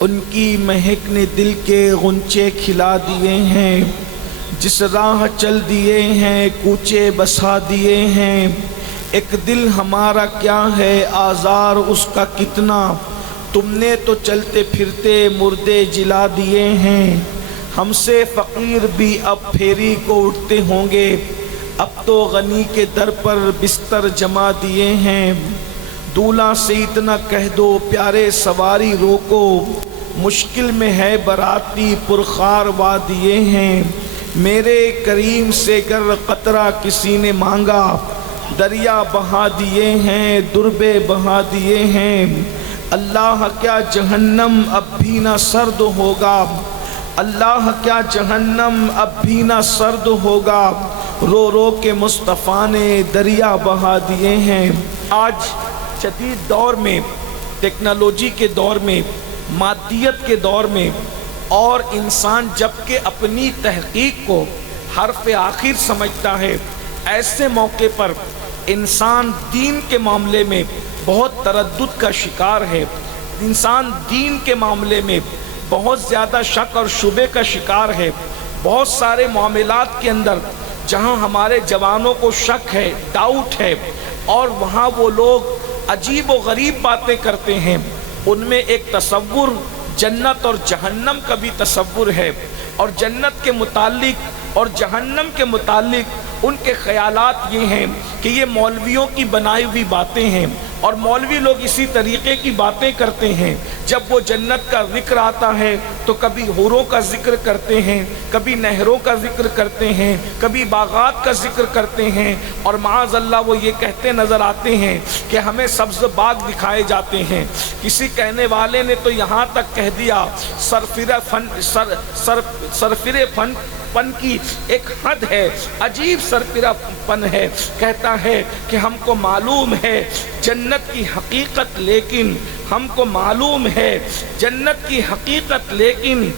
ان کی مہک نے دل کے غنچے کھلا دیے ہیں، جس راہ چل دیے ہیں کوچے بسا دیے ہیں۔ ایک دل ہمارا کیا ہے آزار اس کا کتنا، تم نے تو چلتے پھرتے مردے جلا دیے ہیں۔ ہم سے فقیر بھی اب پھیری کو اٹھتے ہوں گے، اب تو غنی کے در پر بستر جما دیے ہیں۔ دولہا سے اتنا کہہ دو پیارے سواری روکو، مشکل میں ہے باراتی پرخار وادیے ہیں۔ میرے کریم سے گر قطرہ کسی نے مانگا، دریا بہا دیے ہیں دربے بہا دیے ہیں۔ اللہ کیا جہنم اب بھی نہ سرد ہوگا، اللہ کیا جہنم اب بھی نہ سرد ہوگا، رو رو کے مصطفیٰ نے دریا بہا دیے ہیں۔ آج جدید دور میں، ٹیکنالوجی کے دور میں، مادیت کے دور میں، اور انسان جبکہ اپنی تحقیق کو حرف آخر سمجھتا ہے، ایسے موقع پر انسان دین کے معاملے میں بہت تردد کا شکار ہے۔ انسان دین کے معاملے میں بہت زیادہ شک اور شبے کا شکار ہے۔ بہت سارے معاملات کے اندر جہاں ہمارے جوانوں کو شک ہے، ڈاؤٹ ہے، اور وہاں وہ لوگ عجیب و غریب باتیں کرتے ہیں، ان میں ایک تصور جنت اور جہنم کا بھی تصور ہے، اور جنت کے متعلق اور جہنم کے متعلق ان کے خیالات یہ ہیں کہ یہ مولویوں کی بنائی ہوئی باتیں ہیں، اور مولوی لوگ اسی طریقے کی باتیں کرتے ہیں۔ جب وہ جنت کا ذکر آتا ہے تو کبھی حوروں کا ذکر کرتے ہیں، کبھی نہروں کا ذکر کرتے ہیں، کبھی باغات کا ذکر کرتے ہیں، اور معاذ اللہ وہ یہ کہتے نظر آتے ہیں کہ ہمیں سبز باغ دکھائے جاتے ہیں۔ کسی کہنے والے نے تو یہاں تک کہہ دیا سرفرے پن کی ایک حد ہے، عجیب سرفرا پن ہے۔ کہتا ہے کہ ہم کو معلوم ہے جنت کی حقیقت، لیکن ہم کو معلوم ہے جنت کی حقیقت، لیکن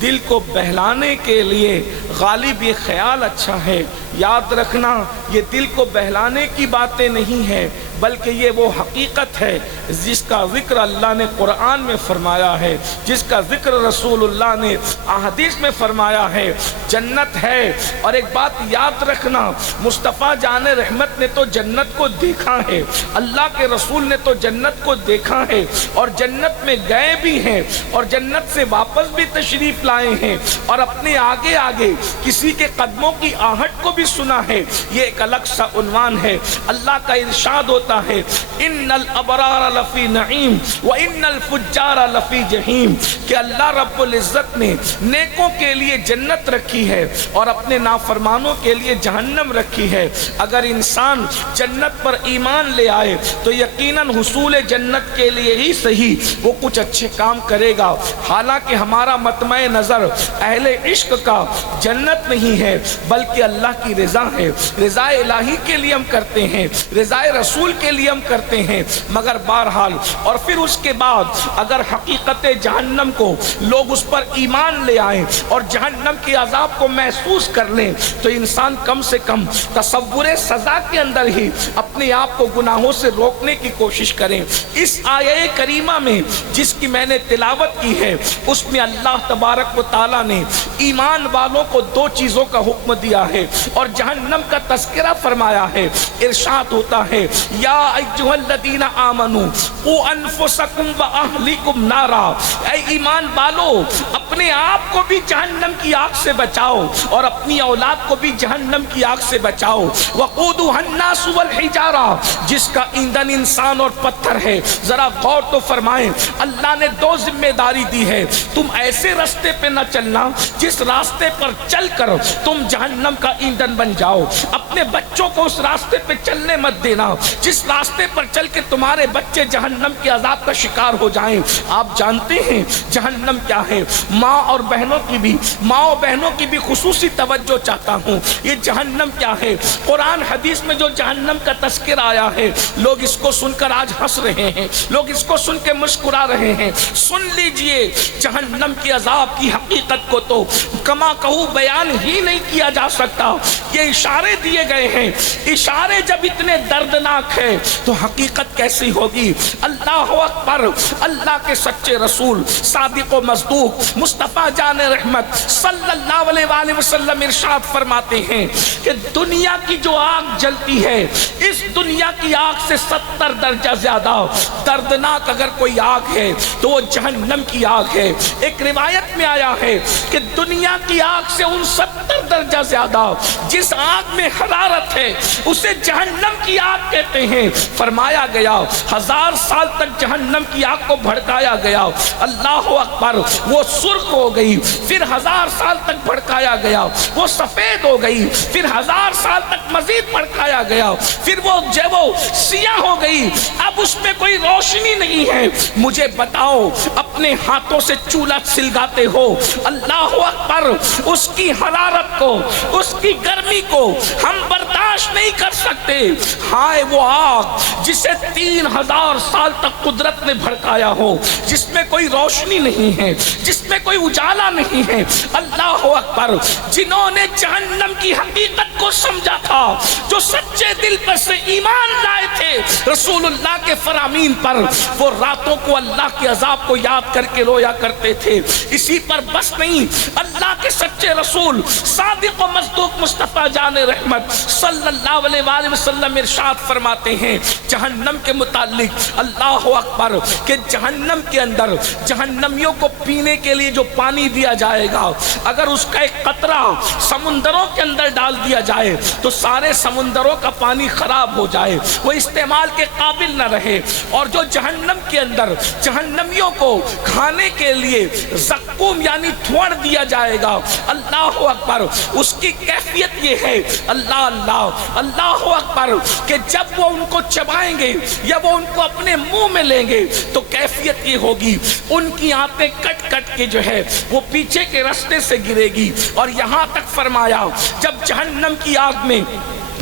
دل کو بہلانے کے لیے غالب یہ خیال اچھا ہے۔ یاد رکھنا یہ دل کو بہلانے کی باتیں نہیں ہے، بلکہ یہ وہ حقیقت ہے جس کا ذکر اللہ نے قرآن میں فرمایا ہے، جس کا ذکر رسول اللہ نے احادیث میں فرمایا ہے۔ جنت ہے، اور ایک بات یاد رکھنا، مصطفیٰ جان رحمت نے تو جنت کو دیکھا ہے، اللہ کے رسول نے تو جنت کو دیکھا ہے، اور جنت میں گئے بھی ہیں، اور جنت سے واپس بھی تشریف لائے ہیں، اور اپنے آگے آگے کسی کے قدموں کی آہٹ کو بھی سنا ہے۔ یہ ایک الگ سا عنوان ہے۔ اللہ کا ارشاد ہوتا ہے ان الابرار لفی نعیم وان الفجار لفی جہیم، کہ اللہ رب العزت نے نیکوں کے لیے جنت رکھی ہے اور اپنے نافرمانوں کے لیے جہنم رکھی ہے۔ اگر انسان جنت پر ایمان لے آئے تو یقیناً حصول جنت کے لیے ہی صحیح وہ کچھ اچھے کام کرے گا۔ حالانکہ ہمارا مطمع نظر اہل عشق کا جنت نہیں ہے، بلکہ اللہ کی رضا ہے۔ رضا الہی کے لیے ہم کرتے ہیں، رضا رسول کے لیے ہم کرتے ہیں، مگر بہرحال اور پھر اس کے بعد اگر حقیقت جہنم کو لوگ اس پر ایمان لے آئیں اور جہنم کے عذاب کو محسوس کر لیں، تو انسان کم سے کم تصور سزا کے اندر ہی اپنے آپ کو گناہوں سے روکنے کی کوشش کریں۔ اس آیہ کریمہ میں جس کی میں نے تلاوت کی ہے، اس میں اللہ تبارک و تعالیٰ نے ایمان والوں کو دو چیزوں کا حکم دیا ہے اور جہنم کا تذکرہ فرمایا ہے۔ ارشاد ہوتا ہے یا ایھا الذین آمنوا قوا انفسکم واہلیکم نارا، اے ایمان والو اپنے آپ کو بھی جہنم کی آگ سے بچاؤ اور اپنی اولاد کو بھی جہنم کی آگ سے بچاؤ۔ وقودھا الناس والحجارہ، جس کا ایندھن انسان اور پتھر ہے۔ ذرا غور تو فرمائیں، اللہ نے دو ذمہ داری دی ہے۔ تم ایسے راستے پہ نہ چلنا جس راستے پر چل کر تم جہنم کا ایندھن بن جاؤ۔ اپنے بچوں کو اس راستے پہ چلنے مت دینا جس راستے پر چل کے تمہارے بچے جہنم کے عذاب کا شکار ہو جائیں۔ آپ جانتے ہیں جہنم کیا ہے؟ ماں اور بہنوں کی بھی خصوصی توجہ چاہتا ہوں۔ یہ جہنم کیا ہے؟ قرآن حدیث میں جو جہنم کا تذکرہ آیا ہے، لوگ اس کو سن کر آج ہنس رہے ہیں، لوگ اس کو سن کے مسکرا رہے ہیں۔ سن لیجئے جہنم کے عذاب کی حقیقت کو تو کما کہو بیان ہی نہیں کیا جا سکتا۔ یہ اشارے دیے گئے ہیں، اشارے جب اتنے دردناک ہیں ہے تو حقیقت کیسی ہوگی؟ اللہ اکبر۔ اللہ کے سچے رسول صادق و مصدوق مصطفیٰ جان رحمت صلی اللہ علیہ وآلہ وسلم ارشاد فرماتے ہیں کہ دنیا کی جو آگ جلتی ہے، اس دنیا کی آگ سے 70 درجہ زیادہ دردناک اگر کوئی آگ ہے تو وہ جہنم کی آگ ہے۔ ایک روایت میں آیا ہے کہ دنیا کی آگ سے 69 درجہ زیادہ جس آگ میں حرارت ہے اسے جہنم کی آگ کہتے ہیں۔ فرمایا گیا 1000 سال تک جہنم کی آگ کو بھڑکایا گیا، اللہ اکبر، وہ سرخ ہو گئی، پھر 1000 سال تک بھڑکایا گیا وہ سفید ہو گئی، پھر 1000 سال تک مزید بھڑکایا گیا، پھر وہ سیاہ ہو گئی، اب اس میں کوئی روشنی نہیں ہے۔ مجھے بتاؤ، اپنے ہاتھوں سے چولہا سلگاتے ہو، اللہ اکبر، اس کی حرارت کو، اس کی گرمی کو ہم برداشت نہیں کر سکتے۔ ہائے وہ آگ جسے 3000 سال تک قدرت نے بھڑکایا ہو، جس میں کوئی روشنی نہیں ہے، جس میں کوئی اجالا نہیں ہے، اللہ اکبر۔ جنہوں نے جہنم کی حقیقت کو سمجھا تھا، جو سچے دل پر سے ایمان لائے تھے رسول اللہ کے فرامین پر، وہ راتوں کو اللہ کے عذاب کو یاد کر کے رویا کرتے تھے۔ اسی پر بس نہیں، اللہ کے سچے رسول صادق و مصدوق مصطفیٰ جان رحمت صلی اللہ علیہ وآلہ وسلم ارشاد فرماتے ہیں جہنم کے متعلق، اللہ اکبر، کہ جہنم کے اندر جہنمیوں کو پینے کے لیے جو پانی دیا جائے گا، اگر اس کا ایک قطرہ سمندروں کے اندر ڈال دیا جائے تو سارے سمندروں کا پانی خراب ہو جائے، وہ استعمال کے قابل نہ رہے۔ اور جو جہنم کے اندر جہنمیوں کو کھانے کے لیے زقوم یعنی تھوڑ دیا جائے گا، اللہ اکبر، اس کی کیفیت یہ ہے، اللہ اللہ اللہ اکبر، کہ جب وہ ان کو چبائیں گے یا وہ ان کو اپنے منہ میں لیں گے تو کیفیت یہ ہوگی، ان کی آنتیں کٹ کٹ کے جو ہے وہ پیچھے کے رستے سے گرے گی۔ اور یہاں تک فرمایا جب جہنم کی آگ میں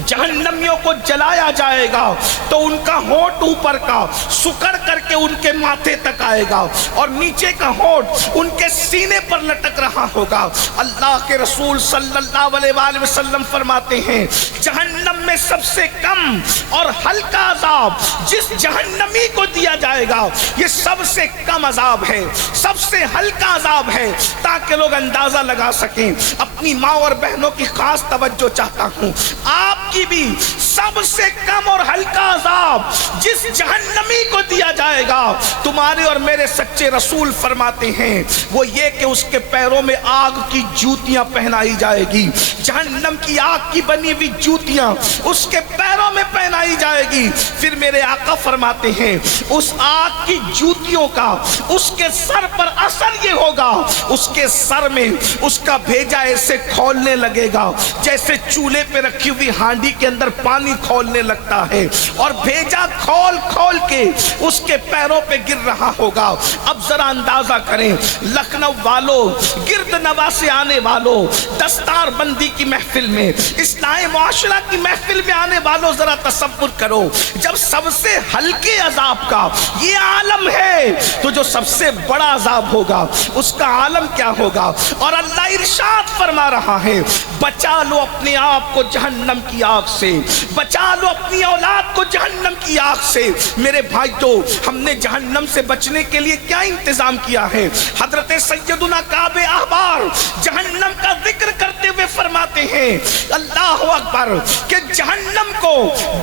جہنمیوں کو جلایا جائے گا تو ان کا ہونٹ اوپر کا سکڑ کر کے ان کے ماتھے تک آئے گا اور نیچے کا ہونٹ ان کے سینے پر لٹک رہا ہوگا۔ اللہ کے رسول صلی اللہ علیہ وآلہ وسلم فرماتے ہیں جہنم میں سب سے کم اور ہلکا عذاب جس جہنمی کو دیا جائے گا یہ سب سے کم عذاب ہے، سب سے ہلکا عذاب ہے، تاکہ لوگ اندازہ لگا سکیں۔ اپنی ماں اور بہنوں کی خاص توجہ چاہتا ہوں، آپ کی بھی سب سے کم اور ہلکا عذاب جس جہنمی کو دیا جائے گا، تمہارے اور میرے سچے رسول فرماتے ہیں وہ یہ کہ اس کے پیروں میں آگ کی جوتیاں پہنائی جائے گی، جہنم کی آگ کی بنی ہوئی جوتیاں اس کے پیروں میں پہنائی جائے گی۔ پھر میرے آقا فرماتے ہیں اس آگ کی جوتیوں کا اس کے سر پر اثر یہ ہوگا، اس کے سر میں اس کا بھیجا ایسے کھولنے لگے گا جیسے چولہے پہ رکھی ہوئی ہانڈی کے اندر پانی کھولنے لگتا ہے، اور بھیجا کھول کھول کے اس کے پیروں پہ گر رہا ہوگا۔ اب ذرا اندازہ کریں، لکھنؤ والوں، گرد نواح سے آنے والوں، دستار بندی کی محفل میں، اصلاح معاشرہ کی محفل میں آنے والوں، ذرا تصور کرو جب سب سے ہلکے عذاب کا یہ عالم ہے تو جو سب سے بڑا عذاب ہوگا اس کا عالم کیا ہوگا۔ اور اللہ ارشاد فرما رہا ہے بچا لو اپنے آپ کو جہنم کی آگ سے، بچا لو اپنی اولاد کو جہنم کی آگ سے۔ میرے بھائیو، ہم نے جہنم سے بچنے کے لیے کیا انتظام کیا ہے؟ حضرت سیدنا کعب احبار جہنم کا ذکر کرتے ہوئے فرماتے ہیں اللہ اکبر کہ جہنم کو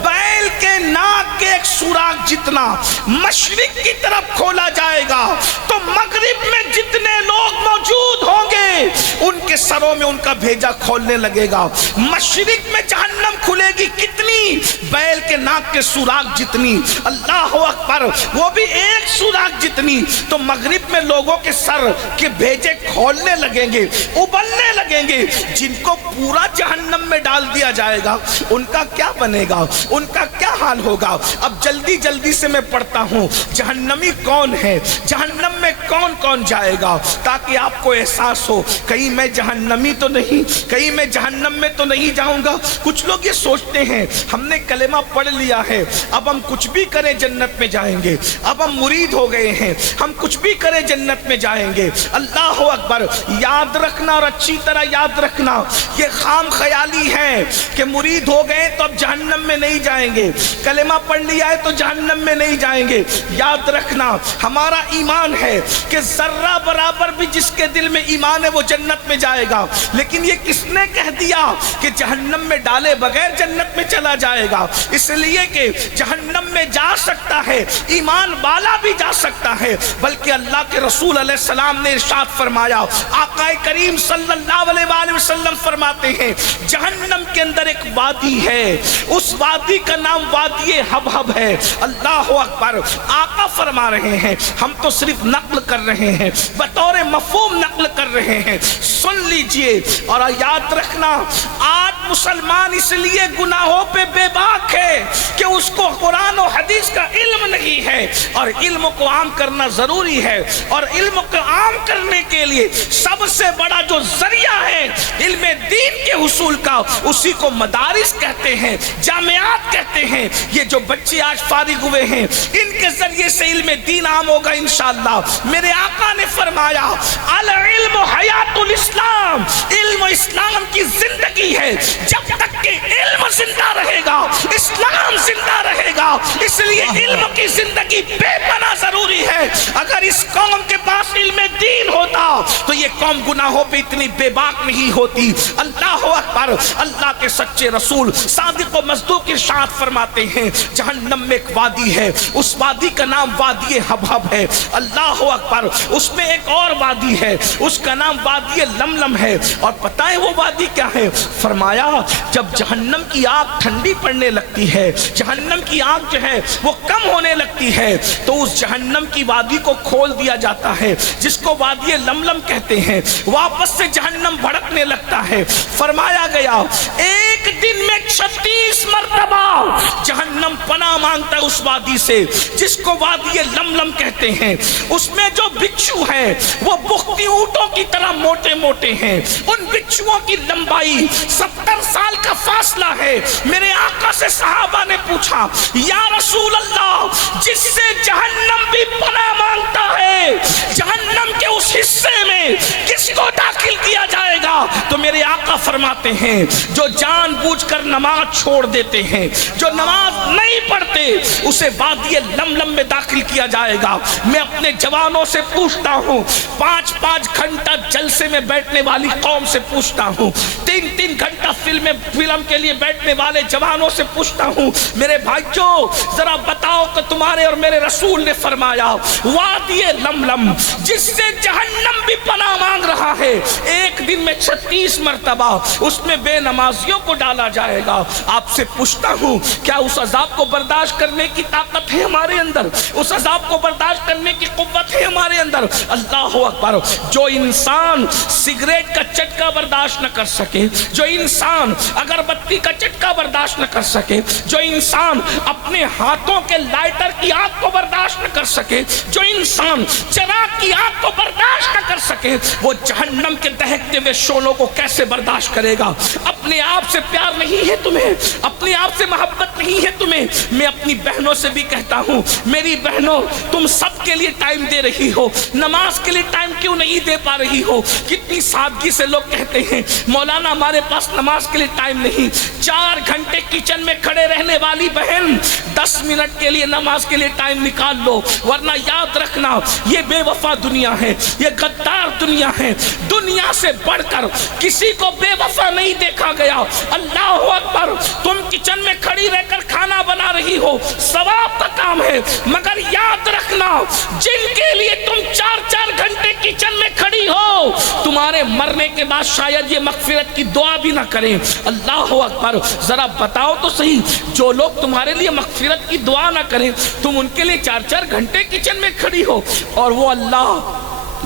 بیل کے ناک کے ایک سوراخ جتنا مشرق کی طرف کھولا جائے گا تو مغرب میں جتنے لوگ موجود ہوں گے ان کے سروں میں ان کا بھیجا کھولنے لگے گا۔ مشرق میں جہنم کھلے گی کتنی؟ بیل کے ناک کے سوراخ جتنی، اللہ اکبر، وہ بھی ایک سوراخ جتنی۔ تو مغرب میں لوگوں کے سر کے بھیجے کھولنے لگیں گے، ابلنے لگیں گے۔ جن کو پورا جہنم میں ڈال دیا جائے گا ان کا کیا بنے گا، ان کا کیا حال ہوگا؟ اب جلدی جلدی سے میں پڑھتا ہوں جہنمی کون ہے، جہنم میں کون کون جائے گا، تاکہ آپ کو احساس ہو کہیں میں جہنمی تو نہیں، کہیں میں جہنم میں تو نہیں جاؤں گا۔ کچھ لوگ لوگ یہ سوچتے ہیں ہم نے کلمہ پڑھ لیا ہے، اب ہم کچھ بھی کریں جنت میں جائیں گے، اب ہم مرید ہو گئے ہیں، ہم کچھ بھی کریں جنت میں جائیں گے۔ اللہ اکبر! یاد رکھنا اور اچھی طرح یاد رکھنا، یہ خام خیالی ہے کہ مرید ہو گئے تو اب جہنم میں نہیں جائیں گے، کلمہ پڑھ لیا ہے تو جہنم میں نہیں جائیں گے۔ یاد رکھنا ہمارا ایمان ہے کہ ذرہ برابر بھی جس کے دل میں ایمان ہے وہ جنت میں جائے گا، لیکن یہ کس نے کہہ دیا کہ جہنم میں ڈالے بغیر جنت میں چلا جائے گا؟ اس لیے کہ جہنم میں جا سکتا ہے، ایمان والا بھی جا سکتا ہے، بلکہ اللہ کے رسول علیہ السلام نے ارشاد فرمایا، آقا کریم صلی اللہ علیہ وآلہ وسلم فرماتے ہیں جہنم کے اندر ایک وادی ہے، اس وادی کا نام وادی حبہب ہے۔ اللہ اکبر! آقا فرما رہے ہیں، ہم تو صرف نقل کر رہے ہیں، بطور مفہوم نقل کر رہے ہیں، سن لیجئے اور یاد رکھنا۔ آج مسلمان اس لیے گناہوں پہ بے باک ہے کہ اس کو قرآن و حدیث کا علم نہیں ہے، اور علم کو عام کرنا ضروری ہے، اور علم کو عام کرنے کے لیے سب سے بڑا جو ذریعہ ہے علم دین کے حصول کا، اسی کو مدارس کہتے ہیں، جامعات کہتے ہیں۔ یہ جو بچے آج فارغ ہوئے ہیں ان کے ذریعے سے علم دین عام ہوگا انشاءاللہ۔ میرے آقا نے فرمایا العلم حیات الاسلام، علم اسلام کی زندگی ہے، جب تک کہ علم زندہ رہے گا اسلام زندہ رہے گا، اس لیے علم کی زندگی بے پناہ ضروری ہے۔ اگر اس قوم کے پاس علم دین ہوتا تو یہ قوم گناہوں پہ اتنی بے باک نہیں ہوتی۔ اللہ اکبر! اللہ کے سچے رسول صادق و مصدوق ارشاد فرماتے ہیں جہنم میں ایک وادی ہے، اس وادی کا نام وادی حبہب ہے۔ اللہ اکبر! اس میں ایک اور وادی ہے، اس کا نام وادی لملم ہے، اور پتہ ہے وہ وادی کیا ہے؟ فرمایا جب جہنم کی آگ ٹھنڈی پڑنے لگتی ہے، جہنم کی آگ جو ہے وہ کم ہونے لگتی ہے، تو اس جہنم کی وادی کو کھول دیا جاتا ہے جس کو وادی لملم کہتے ہیں، واپس سے جہنم بھڑکنے لگتا ہے۔ فرمایا گیا ایک دن میں 36 مرتبہ جہنم پناہ مانگتا ہے اس وادی سے جس کو وادی لملم کہتے ہیں۔ اس میں جو بچھو ہیں وہ بختی اونٹوں کی طرح موٹے موٹے ہیں، ان بچھوؤں کی لمبائی 70 سال کا فاصلہ ہے۔ میرے آقا سے صحابہ نے پوچھا یا رسول اللہ، جس سے جہنم بھی پناہ مانگتا ہے، جہنم کے اس حصے میں کس کو داخل کیا جائے گا؟ تو میرے آقا فرماتے ہیں جو جان بوجھ کر نماز چھوڑ دیتے ہیں، جو نماز نہیں پڑھتے، اسے وادی لملم میں داخل کیا جائے گا۔ میں اپنے جوانوں سے پوچھتا ہوں، 5 گھنٹہ جلسے میں بیٹھنے والی قوم سے پوچھتا ہوں، 3 گھنٹہ فلم کے لیے بیٹھنے والے جوانوں سے پوچھتا ہوں، میرے بھائیوں ذرا بتاؤ کہ تمہارے اور میرے رسول نے فرمایا وادی لملم جس سے جہنم بھی پناہ مانگ رہا ہے، ایک دن میں 36 مرتبہ اس میں بے نمازیوں کو ڈالا جائے گا۔ آپ سے پوچھتا ہوں کیا اس عذاب کو برداشت کرنے کی طاقت ہے ہمارے اندر؟ اس عذاب کو برداشت کرنے کی قوت ہے ہمارے اندر؟ اللہ اکبر! جو انسان سگریٹ کا چٹکا برداشت نہ کر سکے، جو انسان اگربتی کا چٹکا برداشت نہ کر سکے، جو انسان اپنے ہاتھوں کے لائٹر کی آگ کو برداشت نہ کر سکے، جو انسان چراغ کی آگ کو برداشت نہ کر سکے، وہ جہنم کے دہکتے ہوئے شعلوں کو کیسے برداشت کرے گا؟ اپنے آپ سے پیار نہیں ہے تمہیں، اپنے آپ سے محبت نہیں ہے تمہیں۔ میں اپنی بہنوں سے بھی کہتا ہوں، میری بہنوں تم سب کے لیے ٹائم دے رہی ہو، نماز کے لیے ٹائم کیوں نہیں دے پا رہی ہو؟ کتنی سادگی سے لوگ کہتے ہیں مولانا ہمارے پاس نماز کے لیے ٹائم نہیں۔ 4 گھنٹے کچن میں کھڑے رہنے والی بہن 10 منٹ کے لیے نماز کے لیے ٹائم نکال لو، ورنہ یاد رکھنا یہ بے وفا دنیا ہے، یہ غدار دنیا ہے۔ دنیا سے بڑھ کر کسی کو بے وفا نہیں دیکھا گیا۔ اللہ اکبر! تم کچن میں کھڑی رہ کر کھانا بنا رہی ہو، ثواب کا کام ہے، مگر یاد رکھنا جن کے لیے تم 4 گھنٹے کچن میں کھڑی ہو، تمہارے مرنے کے بعد شاید یہ مغفرت کی دعا بھی نہ کریں۔ اللہ اکبر! ذرا بتاؤ تو صحیح، جو لوگ تمہارے لیے مغفرت کی دعا نہ کریں، تم ان کے لیے 4 گھنٹے کچن میں کھڑی ہو، اور وہ اللہ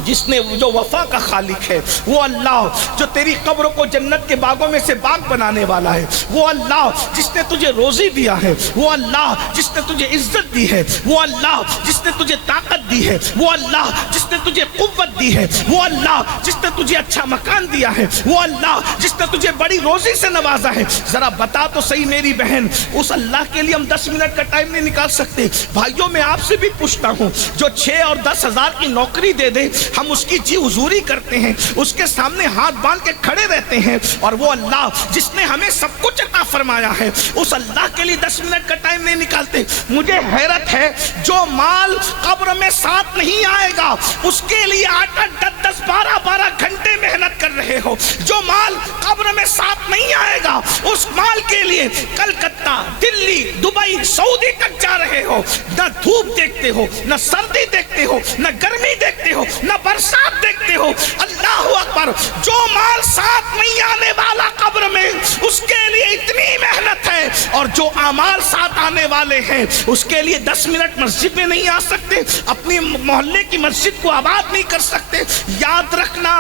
جس نے جو وفا کا خالق ہے، وہ اللہ جو تیری قبر کو جنت کے باغوں میں سے باغ بنانے والا ہے، وہ اللہ جس نے تجھے روزی دیا ہے، وہ اللہ جس نے تجھے عزت دی ہے، وہ اللہ جس نے تجھے طاقت دی ہے، وہ اللہ جس نے تجھے قوت دی ہے، وہ اللہ جس نے تجھے اچھا مکان دیا ہے، وہ اللہ جس نے تجھے بڑی روزی سے نوازا ہے۔ ذرا بتا تو صحیح میری بہن، اس اللہ کے لیے ہم 10 منٹ کا ٹائم نہیں نکال سکتے؟ بھائیوں میں آپ سے بھی پوچھتا ہوں، جو 6 اور 10 ہزار کی نوکری دے دے، ہم اس کی جی حضوری کرتے ہیں، اس کے سامنے ہاتھ باندھ کے کھڑے رہتے ہیں، اور وہ اللہ جس نے ہمیں سب کچھ عطا فرمایا ہے، اس اللہ کے لیے 10 منٹ کا ٹائم نہیں نکالتے؟ مجھے حیرت ہے، جو مال قبر میں ساتھ نہیں آئے گا، اس کے لیے 8-10 12 گھنٹے محنت کر رہے ہو۔ جو مال قبر میں ساتھ نہیں آئے گا، اس مال کے لیے کلکتہ، دلی، دبئی، سعودی تک جا رہے ہو۔ نہ دھوپ دیکھتے ہو، نہ سردی دیکھتے ہو، نہ گرمی دیکھتے ہو، نہ برسات دیکھتے ہو۔ اللہ اکبر! جو مال ساتھ نہیں آنے والا قبر میں، اس کے لیے اتنی محنت ہے، اور جو اعمال ساتھ آنے والے ہیں، اس کے لیے 10 منٹ مسجد میں نہیں آ سکتے، اپنی محلے کی مسجد کو آباد نہیں کر سکتے۔ یاد رکھنا،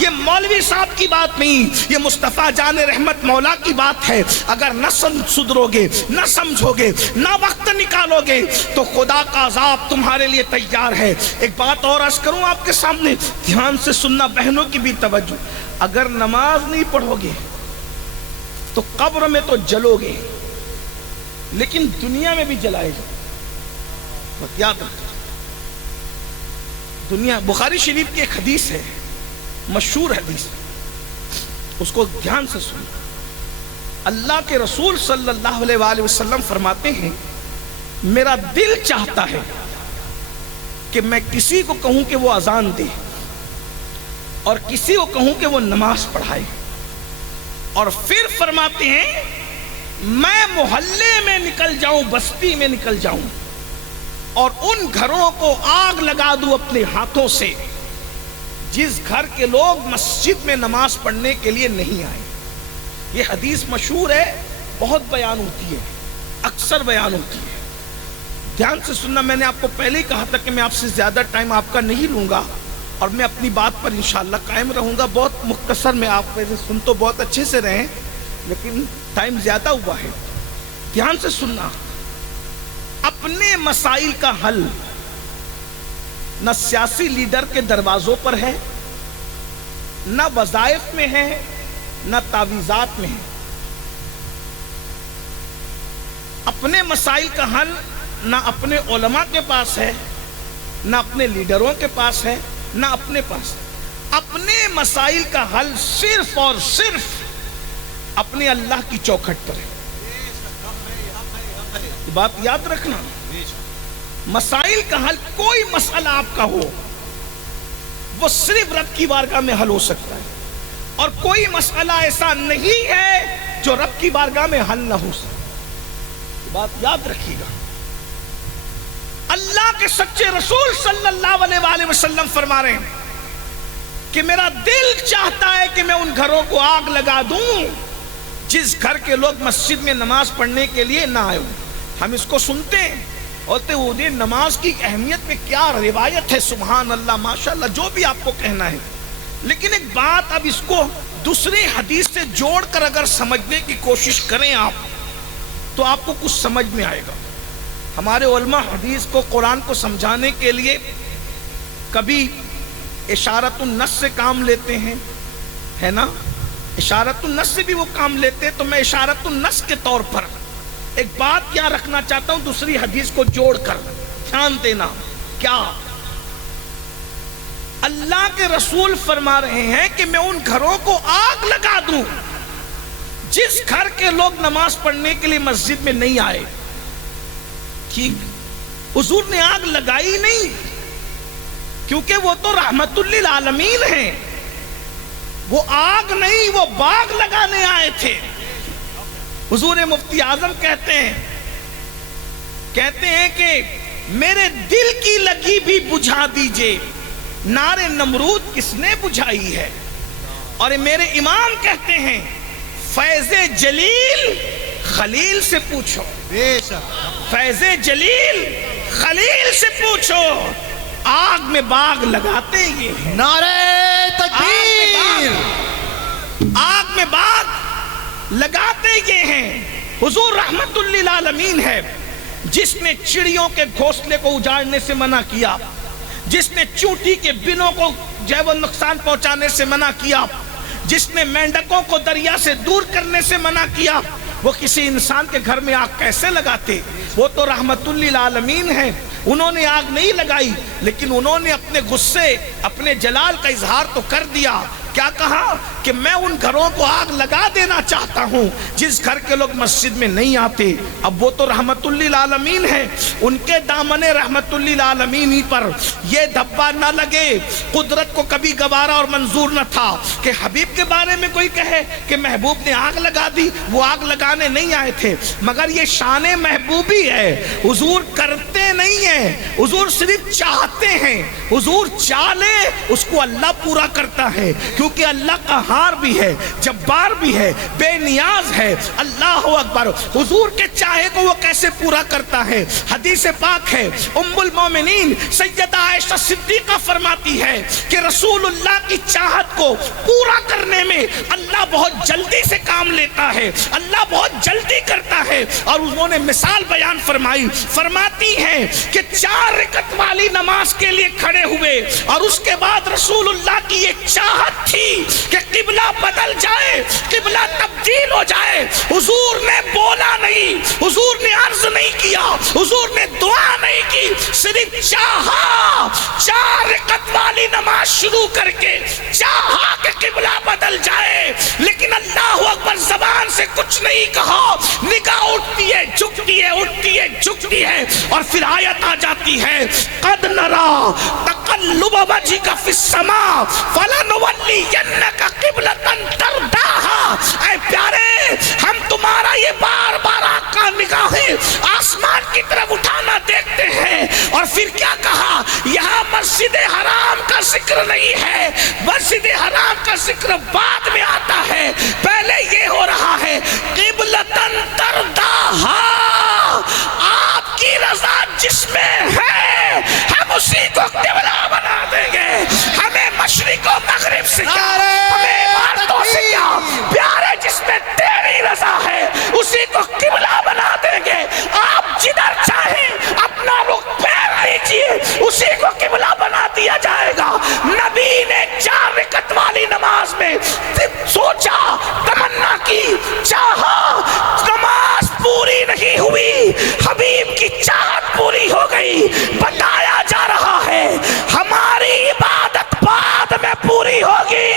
یہ مولوی صاحب کی بات نہیں، یہ مصطفیٰ جان رحمت مولا کی بات ہے۔ اگر نہ سدھرو گے، نہ سمجھو گے، نہ وقت نکالو گے، تو خدا کا عذاب تمہارے لیے تیار ہے۔ ایک بات اور عرض کروں آپ کے سامنے، دھیان سے سننا، بہنوں کی بھی توجہ۔ اگر نماز نہیں پڑھو گے تو قبر میں تو جلو گے، لیکن دنیا میں بھی جلائے گا۔ بس یاد رکھو، دنیا، بخاری شریف کی ایک حدیث ہے، مشہور حدیث، اس کو دھیان سے سنو۔ اللہ کے رسول صلی اللہ علیہ وآلہ وسلم فرماتے ہیں، میرا دل چاہتا ہے کہ میں کسی کو کہوں کہ وہ اذان دے، اور کسی کو کہوں کہ وہ نماز پڑھائے، اور پھر فرماتے ہیں میں محلے میں نکل جاؤں، بستی میں نکل جاؤں، اور ان گھروں کو آگ لگا دوں اپنے ہاتھوں سے جس گھر کے لوگ مسجد میں نماز پڑھنے کے لیے نہیں آئے۔ یہ حدیث مشہور ہے، بہت بیان ہوتی ہے، اکثر بیان ہوتی ہے۔ دھیان سے سننا، میں نے آپ کو پہلے ہی کہا تھا کہ میں آپ سے زیادہ ٹائم آپ کا نہیں لوں گا، اور میں اپنی بات پر انشاءاللہ قائم رہوں گا۔ بہت مختصر میں، آپ ویسے سن تو بہت اچھے سے رہیں، لیکن ٹائم زیادہ ہوا ہے۔ دھیان سے سننا، اپنے مسائل کا حل نہ سیاسی لیڈر کے دروازوں پر ہے، نہ وظائف میں ہے، نہ تعویذات میں ہے۔ اپنے مسائل کا حل نہ اپنے علماء کے پاس ہے، نہ اپنے لیڈروں کے پاس ہے، نہ اپنے پاس۔ اپنے مسائل کا حل صرف اور صرف اپنے اللہ کی چوکھٹ پر ہے۔ بات یاد رکھنا، مسائل کا حل، کوئی مسئلہ آپ کا ہو، وہ صرف رب کی بارگاہ میں حل ہو سکتا ہے، اور کوئی مسئلہ ایسا نہیں ہے جو رب کی بارگاہ میں حل نہ ہو سکتا۔ بات یاد رکھیے گا۔ اللہ کے سچے رسول صلی اللہ علیہ وآلہ وسلم فرما رہے ہیں کہ میرا دل چاہتا ہے کہ میں ان گھروں کو آگ لگا دوں جس گھر کے لوگ مسجد میں نماز پڑھنے کے لیے نہ آئے۔ ہم اس کو سنتے ہیں، ہوتے ہوئے نماز کی اہمیت میں کیا روایت ہے، سبحان اللہ، ماشاءاللہ، جو بھی آپ کو کہنا ہے، لیکن ایک بات، اب اس کو دوسری حدیث سے جوڑ کر اگر سمجھنے کی کوشش کریں آپ، تو آپ کو کچھ سمجھ میں آئے گا۔ ہمارے علماء حدیث کو، قرآن کو سمجھانے کے لیے کبھی اشارت النص سے کام لیتے ہیں، ہے نا، اشارت النص سے بھی وہ کام لیتے ہیں، تو میں اشارت النص کے طور پر ایک بات کیا رکھنا چاہتا ہوں دوسری حدیث کو جوڑ کر، دھیان دینا۔ کیا اللہ کے رسول فرما رہے ہیں کہ میں ان گھروں کو آگ لگا دوں جس گھر کے لوگ نماز پڑھنے کے لیے مسجد میں نہیں آئے۔ ٹھیک، حضور نے آگ لگائی نہیں، کیونکہ وہ تو رحمت للعالمین ہیں، وہ آگ نہیں، وہ باغ لگانے آئے تھے۔ حضور مفتی اعظم کہتے ہیں کہ میرے دل کی لگی بھی بجھا دیجئے، نار نمرود کس نے بجھائی ہے۔ اور میرے امام کہتے ہیں فیض جلیل خلیل سے پوچھو، فیض جلیل خلیل سے پوچھو، آگ میں باغ لگاتے یہ ہیں۔ نعرہ تکبیر! آگ میں باغ لگاتے یہ ہیں۔ حضور رحمت للعالمین ہے جس نے چڑیوں کے گھونسلے کو اجاڑنے سے منع کیا، جس نے چونٹی کے بنوں کو جو ہے وہ نقصان پہنچانے سے منع کیا، جس نے مینڈکوں کو دریا سے دور کرنے سے منع کیا، وہ کسی انسان کے گھر میں آگ کیسے لگاتے؟ وہ تو رحمت للعالمین ہیں، انہوں نے آگ نہیں لگائی، لیکن انہوں نے اپنے غصے، اپنے جلال کا اظہار تو کر دیا۔ کیا کہا کہ میں ان گھروں کو آگ لگا دینا چاہتا ہوں جس گھر کے لوگ مسجد میں نہیں آتے۔ اب وہ تو رحمت للعالمین ہیں، ان کے دامن رحمت للعالمین ہی پر یہ دھبا نہ لگے۔ قدرت کو کبھی گوارا اور منظور نہ تھا کہ حبیب کے بارے میں کوئی کہے کہ محبوب نے آگ لگا دی، وہ آگ لگانے نہیں آئے تھے، مگر یہ شان محبوبی ہے۔ حضور کرتے نہیں ہیں، حضور صرف چاہتے ہیں۔ حضور چالے اس کو اللہ پورا کرتا ہے، کیونکہ اللہ قہار بھی ہے، جبار بھی ہے، بے نیاز ہے۔ اللہ اکبر! حضور کے چاہے کو وہ کیسے پورا کرتا ہے؟ حدیث پاک ہے، ام المومنین سیدہ عائشہ صدیقہ فرماتی ہے کہ رسول اللہ کی چاہت کو پورا کرنے میں اللہ بہت جلدی سے کام لیتا ہے، اللہ بہت جلدی کرتا ہے۔ اور انہوں نے مثال بیان فرمائی، فرماتی ہیں کہ 4 رکعت والی نماز کے لیے کھڑے ہوئے اور اس کے بعد رسول اللہ کی یہ چاہت تھی کہ قبلہ بدل جائے، قبلہ تبدیل ہو جائے۔ حضور نے بولا نہیں، حضور نے عرض نہیں کیا، حضور نے دعا نہیں کی، صرف چاہا 4 رکعت والی نماز شروع کر کے چاہا کہ قبلہ بدل جائے، لیکن اللہ اکبر زبان سے کچھ نہیں کہا، نگاہ اٹھتی ہے جھکتی ہے، اٹھتی ہے جھکتی ہے، اور پھر آیت آ جاتی ہے قد نرا تقلب وجهك في السماء فلنولینک قبلۃ ترضاها۔ اے پیارے، ہم تمہارا یہ بار بار آقا نگاہیں آسمان کی طرف اٹھانا دیکھتے ہیں۔ اور پھر کیا کہا؟ یہاں مسجد حرام کا ذکر نہیں ہے، مسجد حرام کا ذکر بعد میں آتا ہے، پہلے یہ ہو رہا ہے قبلۃ ترضاها، آپ کی رضا جس میں ہے ہم اسی کو قبلہ بنا دیں گے۔ ہمیں مشرق و مغرب سے کیا، ہمیں عمارتوں سے کیا، پیارے جس میں تیری رضا ہے اسی کو قبلہ بنا دیں گے۔ آپ جدھر چاہیں اپنا رخ پھیر لیجئے، اسی کو قبلہ بنا دیا جائے گا۔ نبی نے 4 رکعت والی نماز میں سوچا، تمنا کی، چاہا، نماز پوری نہیں ہوئی، حبیب کی چاہت پوری ہو گئی۔ بتایا جا رہا ہے ہماری عبادت بعد میں پوری ہوگی،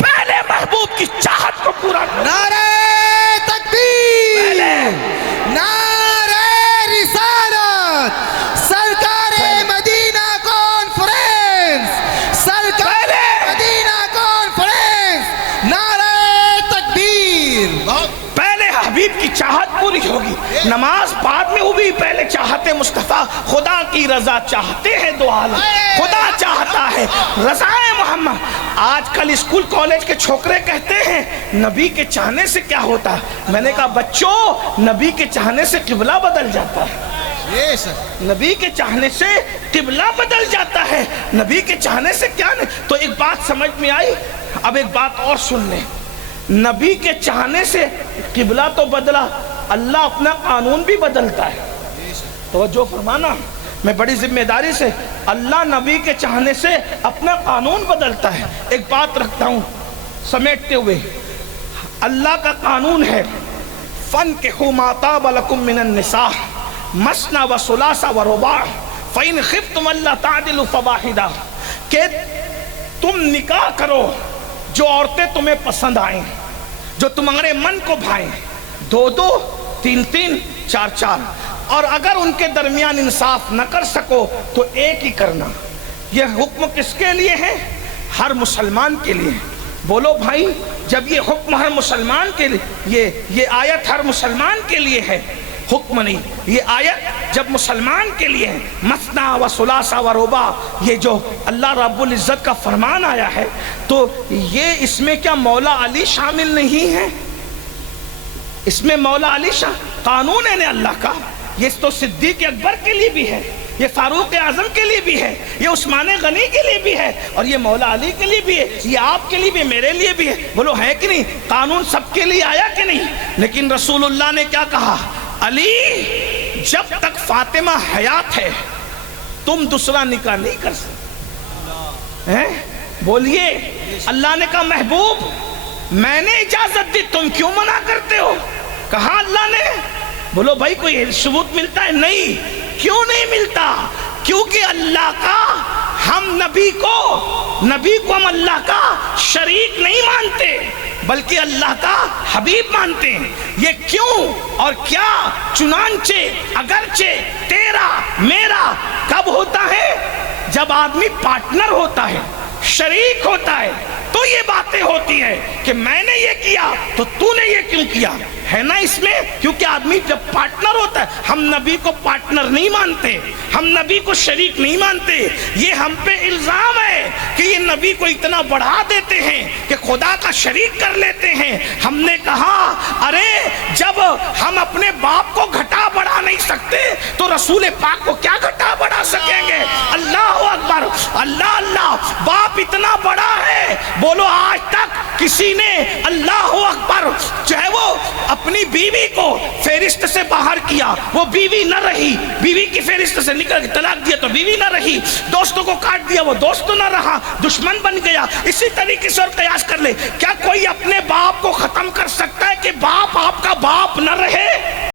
پہلے محبوب کی چاہت کو پورا کرو۔ نعرہ تکبیر! نعرہ رسالت! سرکار مدینہ کانفرنس! سرکار مدینہ کانفرنس! نعرہ تکبیر! پہلے حبیب کی چاہت پوری ہوگی، نماز بعد میں ہوگی، پہلے چاہتے مصطفیٰ، خدا کی رضا چاہتے ہیں دو عالم، خدا چاہتا ہے رضا محمد۔ آج کل اسکول کالج کے چھوکرے کہتے ہیں نبی کے چاہنے سے کیا ہوتا ہے؟ میں نے کہا بچوں، نبی کے چاہنے سے قبلہ بدل جاتا ہے، نبی کے چاہنے سے قبلہ بدل جاتا ہے، نبی کے چاہنے سے کیا نہیں۔ تو ایک بات سمجھ میں آئی، اب ایک بات اور سن لیں، نبی کے چاہنے سے قبلہ تو بدلا، اللہ اپنا قانون بھی بدلتا ہے۔ توجہ فرمانا، میں بڑی ذمہ داری سے، اللہ نبی کے چاہنے سے اپنا قانون بدلتا ہے۔ ایک بات رکھتا ہوں سمیٹتے ہوئے، اللہ کا قانون ہے فَانْكِحُوا مَا طَابَ لَكُم مِّنَ النِّسَاءِ مَثْنَىٰ وَثُلَاثَ وَرُبَاعَ فَإِنْ خِفْتُمْ أَلَّا تَعْدِلُوا فَوَاحِدَةً، کہ تم نکاح کرو جو عورتیں تمہیں پسند آئیں، جو تمہارے من کو بھائیں، 2 3 4، اور اگر ان کے درمیان انصاف نہ کر سکو تو ایک ہی کرنا۔ یہ حکم کس کے لیے ہے؟ ہر مسلمان کے لیے۔ بولو بھائی، جب یہ حکم ہر مسلمان کے لیے، یہ آیت ہر مسلمان کے لیے ہے، حکم نہیں، یہ آیت جب مسلمان کے لیے ہے، مثنیٰ و ثلاث و رباع، یہ جو اللہ رب العزت کا فرمان آیا ہے، تو یہ اس میں کیا مولا علی شامل نہیں ہے؟ اس میں مولا علی قانون ہے اللہ کا، یہ تو صدیق اکبر کے لیے بھی ہے، یہ فاروق اعظم کے لیے بھی ہے، یہ عثمان غنی کے لیے بھی ہے، اور یہ مولا علی کے لیے بھی ہے، یہ آپ کے لیے بھی، میرے لیے بھی ہے۔ بولو ہے کہ نہیں؟ قانون سب کے لیے آیا کہ نہیں؟ لیکن رسول اللہ نے کیا کہا؟ علی جب تک فاطمہ حیات ہے تم دوسرا نکاح نہیں کر سکتے۔ بولیے، اللہ نے کہا محبوب میں نے اجازت دی، تم کیوں منع کرتے ہو؟ کہا اللہ نے۔ بولو بھائی کوئی ثبوت ملتا ہے؟ نہیں۔ کیوں نہیں ملتا؟ کیونکہ اللہ کا ہم نبی کو ہم اللہ کا شریک نہیں مانتے بلکہ اللہ کا حبیب مانتے ہیں۔ یہ کیوں اور کیا؟ چنانچہ اگرچہ تیرا میرا کب ہوتا ہے؟ جب آدمی پارٹنر ہوتا ہے، شریک ہوتا ہے، تو یہ باتیں ہوتی ہے کہ میں نے یہ کیا تو تو نے یہ کیوں کیا، ہے نا اس میں؟ کیونکہ آدمی جب پارٹنر ہوتا ہے، ہم نبی کو پارٹنر نہیں مانتے، ہم نبی کو شریک نہیں مانتے۔ یہ ہم پہ الزام ہے کہ یہ نبی کو اتنا بڑھا دیتے ہیں کہ خدا کا شریک کر لیتے ہیں۔ ہم نے کہا ارے جب ہم اپنے باپ کو گھٹا بڑھا نہیں سکتے تو رسول پاک کو کیا گھٹا بڑھا سکیں گے؟ اللہ اکبر، اللہ اللہ، باپ اتنا بڑا ہے۔ بولو آج تک کسی نے اللہ اکبر چاہے وہ اپنی بیوی کو فہرست سے باہر کیا، وہ بیوی نہ رہی، بیوی کی فہرست سے نکل کے طلاق دیا تو بیوی نہ رہی، دوستوں کو کاٹ دیا وہ دوست نہ رہا، دشمن بن گیا۔ اسی طریقے سے اور قیاس کر لے، کیا کوئی اپنے باپ کو ختم کر سکتا ہے کہ باپ آپ کا باپ نہ رہے؟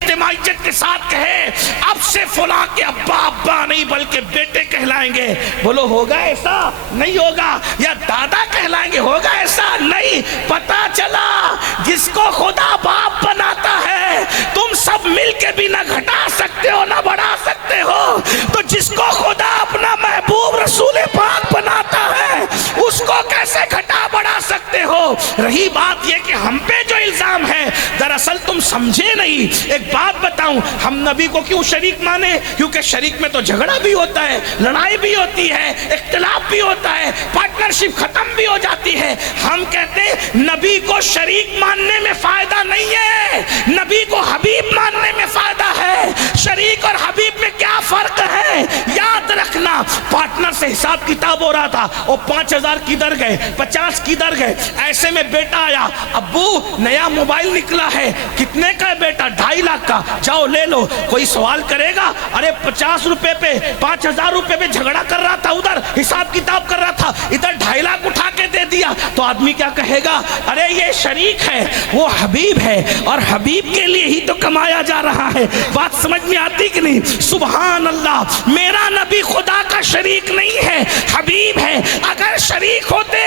اجتماعیت کے ساتھ کہے اب سے فلاں کے ابا ابا نہیں بلکہ بیٹے کہلائیں گے۔ بولو ہوگا ایسا؟ نہیں ہوگا۔ یا دادا کہلائیں گے؟ ہوگا ایسا؟ نہیں۔ پتا چلا جس کو خدا باپ بناتا ہے تم سب مل کے بھی نہ گھٹا سکتے ہو نہ بڑھا سکتے ہو، تو جس کو خدا اپنا محبوب رسول پاک بناتا ہے اس کو کیسے گھٹا بڑھا سکتے ہو؟ رہی بات یہ کہ ہم پہ جو الزام ہے دراصل تم سمجھے نہیں۔ ایک بات بتاؤں، ہم نبی کو کیوں شریک مانے؟ کیونکہ شریک میں تو جھگڑا بھی ہوتا ہے، لڑائی بھی ہوتی ہے، اختلاف بھی ہوتا ہے، پارٹنرشپ ختم بھی ہو جاتی ہے۔ ہم کہتے ہیں نبی کو شریک ماننے میں فائدہ نہیں ہے، نبی کو حبیب ماننے میں فائدہ ہے۔ شریک اور حبیب میں کیا فرق ہے؟ یاد رکھنا، پارٹنر سے حساب کتاب ہو رہا تھا، وہ 5,000 کدھر گئے، 50 کدھر گئے، ایسے میں بیٹا آیا، ابو نیا موبائل نکلا ہے، کتنے کا ہے بیٹا؟ 2.5 لاکھ کا، جاؤ لے لو۔ کوئی سوال کرے گا؟ ارے 50 روپے پہ 5,000 روپے پہ جھگڑا کر رہا تھا، ادھر حساب کتاب کر رہا تھا، ادھر 2.5 لاکھ اٹھا کے دے دیا، تو آدمی کیا کہے گا؟ ارے یہ شریک ہے، وہ حبیب ہے، اور حبیب کے لیے ہی تو کمایا جا رہا ہے۔ بات سمجھ میں آتی کہ نہیں؟ سبحان اللہ، میرا نبی خدا کا شریک نہیں ہے، حبیب ہے۔ اگر شریک ہوتے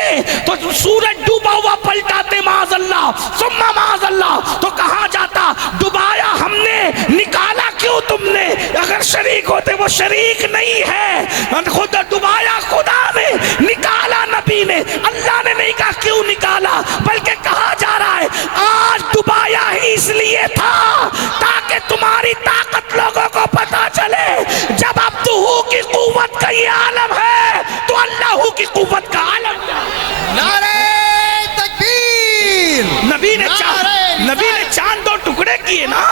تو سورج ڈوبا ہوا پلٹاتے معاذ اللہ ثم معاذ اللہ، تو کہاں جاتا؟ ڈبایا ہم نے، نکالا کیوں تم نے؟ اگر شریک ہوتے، وہ شریک نہیں ہے، خود ڈبایا خدا نے، نکالا نبی نے۔ اللہ نے نہیں کہا کیوں نکالا، بلکہ کہا جا رہا ہے آج ڈبایا ہی اس لیے تھا تاکہ تمہاری طاقت لوگوں کو پتا چلے۔ جب عبدہ کی قوت کا یہ عالم ہے تو اللہ کی قوت کا عالم کیا ہے؟ نعرہ تکبیر! نبی نے چاند 2 ٹکڑے کیے نا،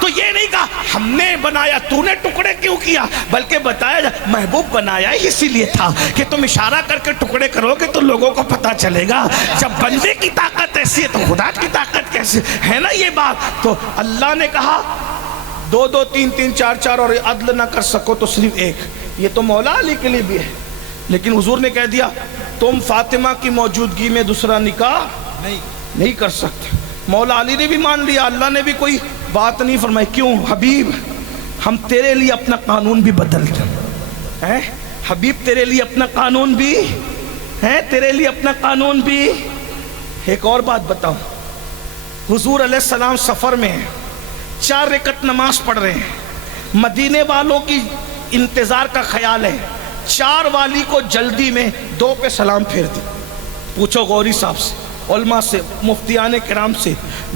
تو یہ نہیں کہا ہم نے بنایا تو نے ٹکڑے کیوں کیا، بلکہ بتایا محبوب بنایا ہی اسی لیے تھا کہ تم اشارہ کر کے ٹکڑے کرو گے تو لوگوں کو پتا چلے گا۔ جب بندے کی طاقت ایسی ہے تو خدا کی طاقت کیسے ہے نا؟ یہ بات تو اللہ نے کہا 2 2 3 3 4 4 اور عدل نہ کر سکو تو صرف 1۔ یہ تو مولا علی کے لیے بھی ہے، لیکن حضور نے کہہ دیا تم فاطمہ کی موجودگی میں دوسرا نکاح نہیں کر سکتے۔ مولا علی نے بھی مان لیا، اللہ نے بھی کوئی بات نہیں فرمائی۔ کیوں؟ حبیب ہم تیرے لیے اپنا قانون بھی بدل دیں، حبیب تیرے لیے اپنا قانون بھی ہے، تیرے لیے اپنا قانون بھی۔ ایک اور بات بتاؤں، حضور علیہ السلام سفر میں 4 رکعت نماز پڑھ رہے ہیں، مدینے والوں کی انتظار کا خیال ہے، 4 والی کو جلدی میں 2 پہ سلام پھیر دی۔ پوچھو غوری صاحب سے، علماء سے، مفتیان کرام سے،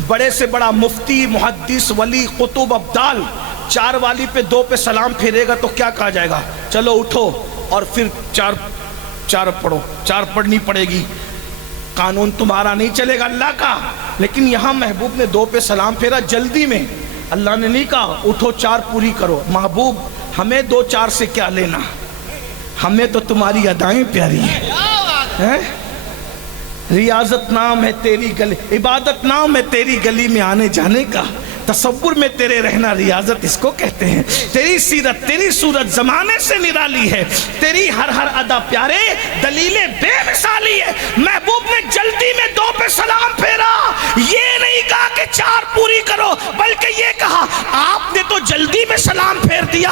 بڑے سے بڑا مفتی، محدث، ولی، قطب، ابدال 4 والی پہ 2 پہ سلام پھیرے گا تو کیا کہا جائے گا؟ چلو اٹھو اور پھر 4 پڑھو، 4 پڑھنی پڑے گی، قانون تمہارا نہیں چلے گا اللہ کا۔ لیکن یہاں محبوب نے 2 پہ سلام پھیرا جلدی میں، اللہ نے نہیں کہا اٹھو 4 پوری کرو۔ محبوب ہمیں دو چار سے کیا لینا، ہمیں تو تمہاری ادائیں پیاری ہیں۔ ریاضت نام ہے تیری گلی، عبادت نام ہے تیری گلی میں آنے جانے کا، تصور میں تیرے رہنا ریاضت اس کو کہتے ہیں۔ تیری سیرت تیری صورت زمانے سے نرالی ہے، تیری ہر ادا پیارے دلیل بے مثالی ہے۔ محبوب نے جلدی میں 2 پہ سلام پھیرا، یہ نہیں کہا کہ 4 پوری کرو، بلکہ یہ کہا آپ نے تو جلدی میں سلام پھیر دیا،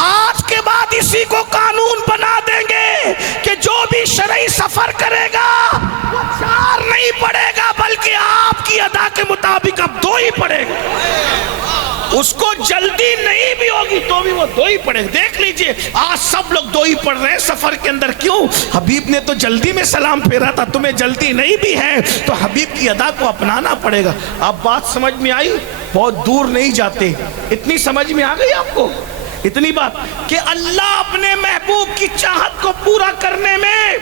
آج کے بعد اسی کو قانون بنا دیں گے کہ جو بھی شرعی سفر کرے گا وہ 4 نہیں پڑے گا، بلکہ آپ کی ادا کے مطابق اب 2 ہی پڑے گا۔ اس کو جلدی نہیں بھی ہوگی تو بھی وہ 2 ہی پڑھے گا۔ دیکھ لیجئے آج سب لوگ 2 ہی پڑھ رہے ہیں سفر کے اندر، کیوں؟ حبیب نے تو جلدی میں سلام پھیرا تھا، تمہیں جلدی نہیں بھی ہے تو حبیب کی ادا کو اپنانا پڑے گا۔ اب بات سمجھ میں آئی؟ بہت دور نہیں جاتے، اتنی سمجھ میں آ گئی آپ کو؟ اتنی بات کہ اللہ اپنے محبوب کی چاہت کو پورا کرنے میں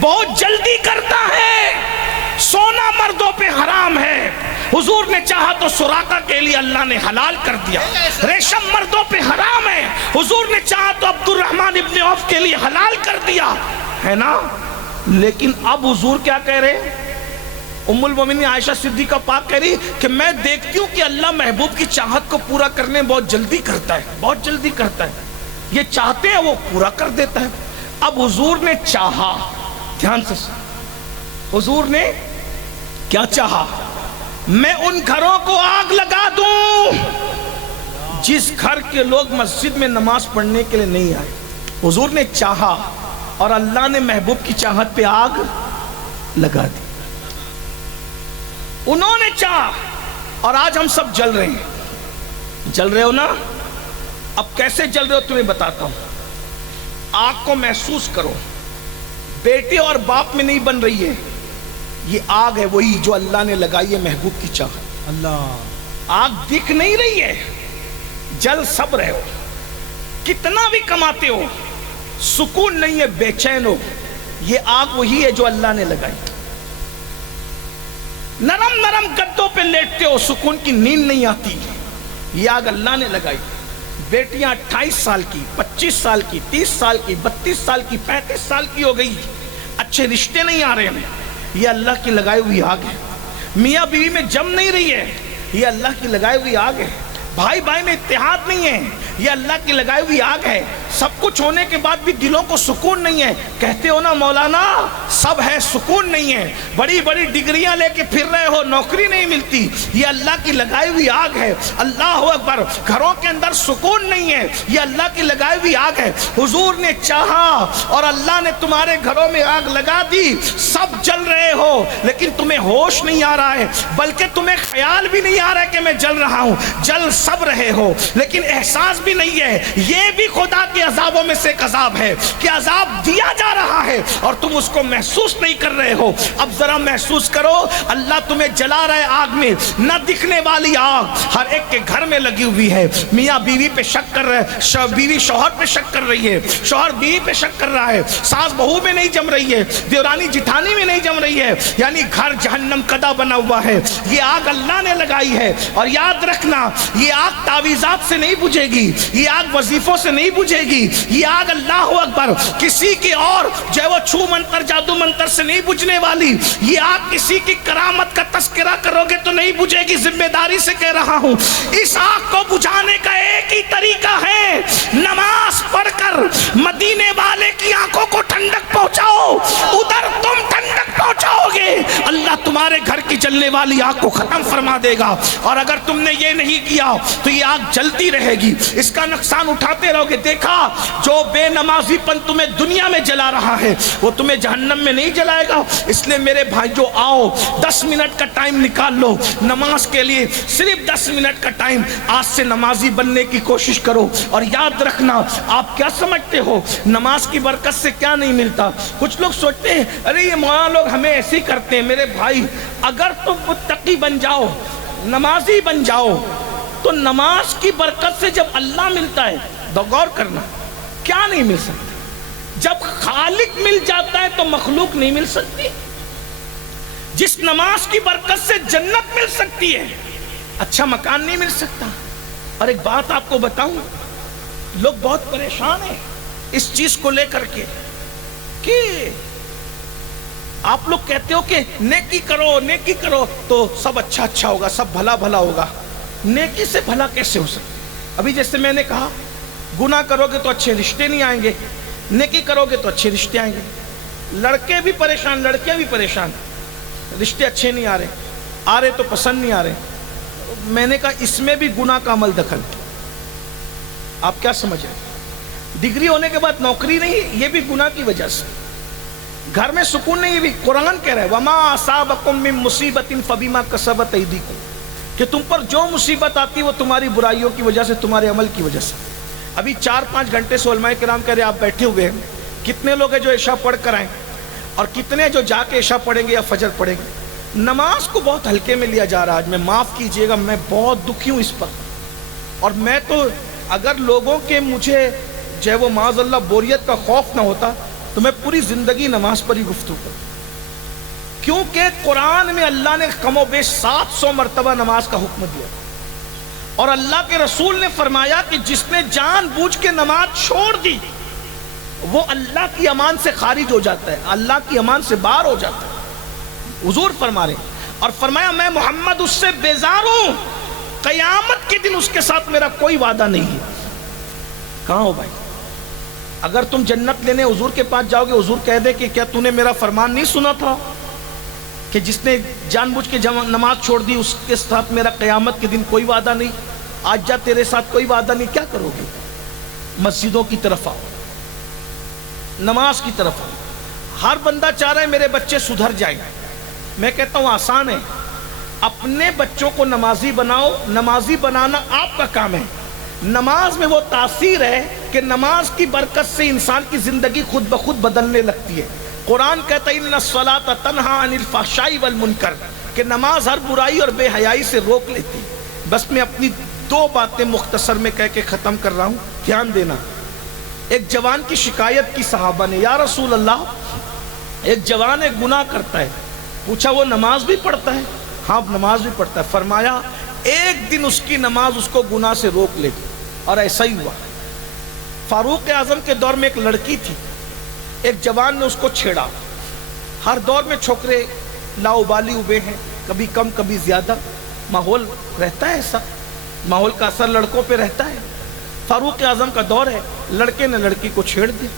بہت جلدی کرتا ہے۔ سونا مردوں پہ حرام ہے، حضور نے چاہا تو سراقہ کے لیے اللہ نے حلال کر دیا۔ ریشم مردوں پہ حرام ہے، حضور نے چاہا تو عبد الرحمن ابن عوف کے لیے حلال کر دیا ہے نا۔ لیکن اب حضور کیا کہہ رہے؟ ام المومنین عائشہ صدیقہ پاک کہہ رہی کہ میں دیکھتی ہوں کہ اللہ محبوب کی چاہت کو پورا کرنے بہت جلدی کرتا ہے، بہت جلدی کرتا ہے، یہ چاہتے ہیں وہ پورا کر دیتا ہے۔ اب حضور نے چاہا، دھیان سے حضور نے کیا چاہا؟ میں ان گھروں کو آگ لگا دوں جس گھر کے لوگ مسجد میں نماز پڑھنے کے لیے نہیں آئے۔ حضور نے چاہا اور اللہ نے محبوب کی چاہت پہ آگ لگا دی۔ انہوں نے چاہا اور آج ہم سب جل رہے ہیں۔ جل رہے ہو نا؟ اب کیسے جل رہے ہو تمہیں بتاتا ہوں۔ آگ کو محسوس کرو، بیٹے اور باپ میں نہیں بن رہی ہے، یہ آگ ہے وہی جو اللہ نے لگائی ہے محبوب کی چاہت۔ اللہ آگ دکھ نہیں رہی ہے، جل سب رہے ہو، کتنا بھی کماتے ہو سکون نہیں ہے، بے چین ہو، یہ آگ وہی ہے جو اللہ نے لگائی۔ نرم نرم گدوں پہ لیٹتے ہو، سکون کی نیند نہیں آتی، یہ آگ اللہ نے لگائی۔ بیٹیاں 28 سال کی، 25 سال کی، 30 سال کی، 32 سال کی، 35 سال کی ہو گئی، اچھے رشتے نہیں آ رہے ہیں، یہ اللہ کی لگائی ہوئی آگ ہے۔ میاں بیوی میں جم نہیں رہی ہے، یہ اللہ کی لگائی ہوئی آگ ہے۔ بھائی بھائی میں اتحاد نہیں ہے، یہ اللہ کی لگائی ہوئی آگ ہے۔ سب کچھ ہونے کے بعد بھی دلوں کو سکون نہیں ہے، کہتے ہو نا مولانا سب ہے سکون نہیں ہے، بڑی بڑی ڈگریاں لے کے پھر رہے ہو نوکری نہیں ملتی، یہ اللہ کی لگائی ہوئی آگ ہے۔ اللہ اکبر، گھروں کے اندر سکون نہیں ہے، یہ اللہ کی لگائی ہوئی آگ ہے۔ حضور نے چاہا اور اللہ نے تمہارے گھروں میں آگ لگا دی، سب جل رہے ہو لیکن تمہیں ہوش نہیں آ رہا ہے، بلکہ تمہیں خیال بھی نہیں آ رہا ہے کہ میں جل رہا ہوں، جل سب رہے ہو لیکن احساس بھی نہیں ہے۔ یہ بھی خدا کے عذابوں میں سے ایک عذاب ہے کہ عذاب دیا جا رہا ہے اور تم اس کو محسوس نہیں کر رہے ہو۔ اب ذرا محسوس کرو، اللہ تمہیں جلا رہا ہے آگ میں، نہ دکھنے والی آگ ہر ایک کے گھر میں لگی ہوئی ہے۔ میاں بیوی پہ شک کر رہے ہیں، بیوی شوہر پہ شک کر رہی ہے، شوہر بیوی پہ شک کر رہا ہے، ساس بہو میں نہیں جم رہی ہے، دیورانی جٹھانی میں نہیں جم رہی ہے، یعنی گھر جہنم کدا بنا ہوا ہے۔ یہ آگ اللہ نے لگائی ہے اور یاد رکھنا یہ آگ تعویذات سے نہیں بجھے گی، یہ آگ وظیفوں سے نہیں بجھے گی، یہ آگ اللہ اکبر کسی کی اور جو وہ چھو منتر جادو منتر سے نہیں بجھنے والی، یہ آگ کسی کی کرامت کا تذکرہ کرو گے تو نہیں بجھے گی، ذمہ داری سے کہہ رہا ہوں۔ اس آگ کو بجھانے کا ایک ہی طریقہ ہے، نماز پڑھ کر مدینے والے کی آنکھوں کو ٹھنڈک پہنچاؤ، ادھر تم ٹھنڈک پہنچاؤ گے، اللہ تمہارے گھر کی جلنے والی آگ کو ختم فرما دے گا۔ اور اگر تم نے یہ نہیں کیا تو یہ آگ جلتی رہے گی، اس کا نقصان اٹھاتے رہو گے۔ دیکھا جو بے نمازی پن تمہیں دنیا میں جلا رہا ہے وہ تمہیں جہنم میں نہیں جلائے گا۔ اس لیے میرے بھائی جو آؤ 10 منٹ کا ٹائم نکال لو نماز کے لیے، صرف 10 منٹ کا ٹائم، آج سے نمازی بننے کی کوشش کرو۔ اور یاد رکھنا آپ کیا سمجھتے ہو نماز کی برکت سے کیا نہیں ملتا؟ کچھ لوگ سوچتے ہیں ارے یہ مولانا لوگ ہمیں ایسے ہی کرتے ہیں۔ میرے بھائی اگر تم متقی بن جاؤ، نمازی بن جاؤ تو نماز کی برکت سے جب اللہ ملتا ہے تو غور کرنا کیا نہیں مل سکتا۔ جب خالق مل جاتا ہے تو مخلوق نہیں مل سکتی۔ جس نماز کی برکت سے جنت مل سکتی ہے، اچھا مکان نہیں مل سکتا۔ اور ایک بات آپ کو بتاؤں، لوگ بہت پریشان ہیں اس چیز کو لے کر کے کہ آپ لوگ کہتے ہو کہ نیکی کرو تو سب اچھا اچھا ہوگا، سب بھلا بھلا ہوگا. نیکی سے بھلا کیسے ہو سکتا؟ ابھی جیسے میں نے کہا گناہ کرو گے تو اچھے رشتے نہیں آئیں گے، نیکی کرو گے تو اچھے رشتے آئیں گے. لڑکے بھی پریشان، لڑکیاں بھی پریشان، رشتے اچھے نہیں آ رہے تو پسند نہیں آ رہے. میں نے کہا اس میں بھی گناہ کا عمل دخل. آپ کیا سمجھ رہے؟ ڈگری ہونے کے بعد نوکری نہیں، یہ بھی گناہ کی وجہ سے. گھر میں سکون نہیں، یہ بھی قرآن کہہ رہا ہے وَمَا أَصَابَكُم مِّن مُّصِيبَةٍ فَبِمَا كَسَبَتْ أَيْدِيكُم، کہ تم پر جو مصیبت آتی وہ تمہاری برائیوں کی وجہ سے، تمہارے عمل کی وجہ سے. ابھی 4-5 گھنٹے سے علماء کرام کہہ رہے آپ بیٹھے ہوئے ہیں، کتنے لوگ ہیں جو عشاء پڑھ کر آئیں اور کتنے جو جا کے عشاء پڑھیں گے یا فجر پڑھیں گے. نماز کو بہت ہلکے میں لیا جا رہا ہے. آج میں معاف کیجئے گا، میں بہت دکھی ہوں اس پر. اور میں تو اگر لوگوں کے مجھے جو ہے وہ معاذ اللہ بوریت کا خوف نہ ہوتا تو میں پوری زندگی نماز پر ہی گفتگو کروں. کیونکہ قرآن میں اللہ نے کم و بیش 700 مرتبہ نماز کا حکم دیا، اور اللہ کے رسول نے فرمایا کہ جس نے جان بوجھ کے نماز چھوڑ دی وہ اللہ کی امان سے خارج ہو جاتا ہے، اللہ کی امان سے باہر ہو جاتا ہے. حضور فرما رہے ہیں، اور فرمایا میں محمد اس سے بیزار ہوں، قیامت کے دن اس کے ساتھ میرا کوئی وعدہ نہیں ہے. کہاں ہو بھائی؟ اگر تم جنت لینے حضور کے پاس جاؤ گے، حضور کہہ دے کہ کیا تو نے میرا فرمان نہیں سنا تھا کہ جس نے جان بوجھ کے نماز چھوڑ دی اس کے ساتھ میرا قیامت کے دن کوئی وعدہ نہیں، آج جا تیرے ساتھ کوئی وعدہ نہیں. کیا کرو گے؟ مسجدوں کی طرف آؤ، نماز کی طرف آؤ. ہر بندہ چاہ رہا ہے میرے بچے سدھر جائیں. میں کہتا ہوں آسان ہے، اپنے بچوں کو نمازی بناؤ. نمازی بنانا آپ کا کام ہے. نماز میں وہ تاثیر ہے کہ نماز کی برکت سے انسان کی زندگی خود بخود بدلنے لگتی ہے. قرآن کہتا ہے ان الصلاۃ تنہی عن الفحشاء والمنکر، کہ نماز ہر برائی اور بے حیائی سے روک لیتی. بس میں اپنی 2 باتیں مختصر میں کہہ کے ختم کر رہا ہوں، دھیان دینا. ایک جوان کی شکایت کی صحابہ نے، یا رسول اللہ ایک جوان ایک گناہ کرتا ہے. پوچھا وہ نماز بھی پڑھتا ہے؟ ہاں نماز بھی پڑھتا ہے. فرمایا ایک دن اس کی نماز اس کو گناہ سے روک لے گی. اور ایسا ہی ہوا. فاروق اعظم کے دور میں ایک لڑکی تھی، ایک جوان نے اس کو چھیڑا. ہر دور میں چھوکرے لاؤبالی ہوئے ہیں، کبھی کم کبھی زیادہ، ماحول رہتا ہے ایسا، ماحول کا اثر لڑکوں پہ رہتا ہے. فاروق اعظم کا دور ہے، لڑکے نے لڑکی کو چھیڑ دیا.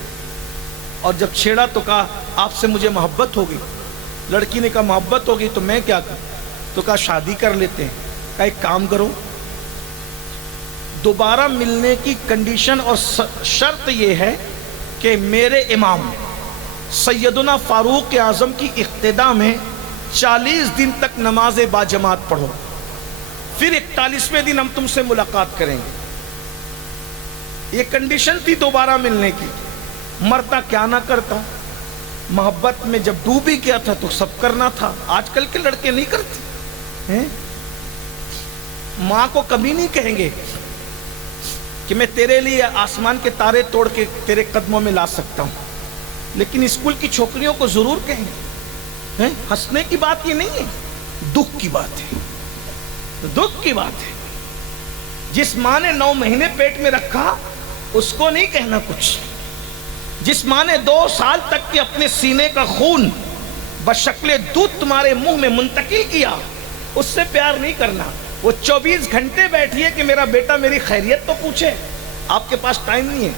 اور جب چھیڑا تو کہا آپ سے مجھے محبت ہو گئی. لڑکی نے کہا محبت ہو گئی تو میں کیا کروں؟ تو کہا شادی کر لیتے ہیں. کہا ایک کام کرو، دوبارہ ملنے کی کنڈیشن اور شرط یہ ہے کہ میرے امام سیدنا فاروق اعظم کی اقتداء میں 40 دن تک نماز باجماعت پڑھو، پھر 41ویں دن ہم تم سے ملاقات کریں گے. یہ کنڈیشن تھی دوبارہ ملنے کی. مرتا کیا نہ کرتا، محبت میں جب ڈوب ہی گیا تھا تو سب کرنا تھا. آج کل کے لڑکے نہیں کرتے ہیں. ماں کو کبھی نہیں کہیں گے کہ میں تیرے لیے آسمان کے تارے توڑ کے تیرے قدموں میں لا سکتا ہوں، لیکن اسکول کی چھوکریوں کو ضرور کہیں گے. ہنسنے کی بات یہ نہیں ہے، دکھ کی بات ہے. دکھ کی بات ہے. جس ماں نے 9 مہینے پیٹ میں رکھا اس کو نہیں کہنا کچھ. جس ماں نے 2 سال تک کے اپنے سینے کا خون بشکل دودھ تمہارے منہ میں منتقل کیا، اس سے پیار نہیں کرنا. وہ 24 گھنٹے بیٹھی ہے کہ میرا بیٹا میری خیریت تو پوچھے، آپ کے پاس ٹائم نہیں ہے.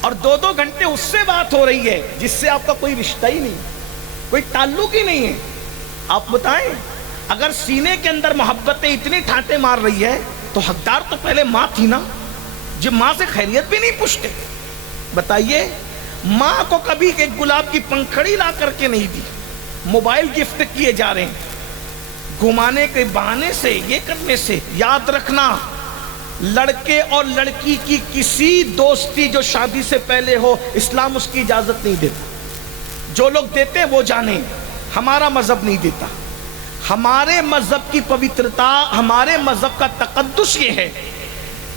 اور 2 گھنٹے اس سے بات ہو رہی ہے جس سے آپ کا کوئی رشتہ ہی نہیں، کوئی تعلق ہی نہیں ہے. آپ بتائیں اگر سینے کے اندر محبتیں اتنی ٹھانٹے مار رہی ہے تو حقدار تو پہلے ماں تھی نا، جب ماں سے خیریت بھی نہیں پوچھتے. بتائیے ماں کو کبھی ایک گلاب کی پنکھڑی لا کر کے نہیں دی. موبائل گفٹ کیے جا رہے ہیں گھمانے کے بہانے سے، یہ کرنے سے. یاد رکھنا لڑکے اور لڑکی کی کسی دوستی جو شادی سے پہلے ہو اسلام اس کی اجازت نہیں دیتا. جو لوگ دیتے ہیں وہ جانیں، ہمارا مذہب نہیں دیتا. ہمارے مذہب کی پوترتا، ہمارے مذہب کا تقدس یہ ہے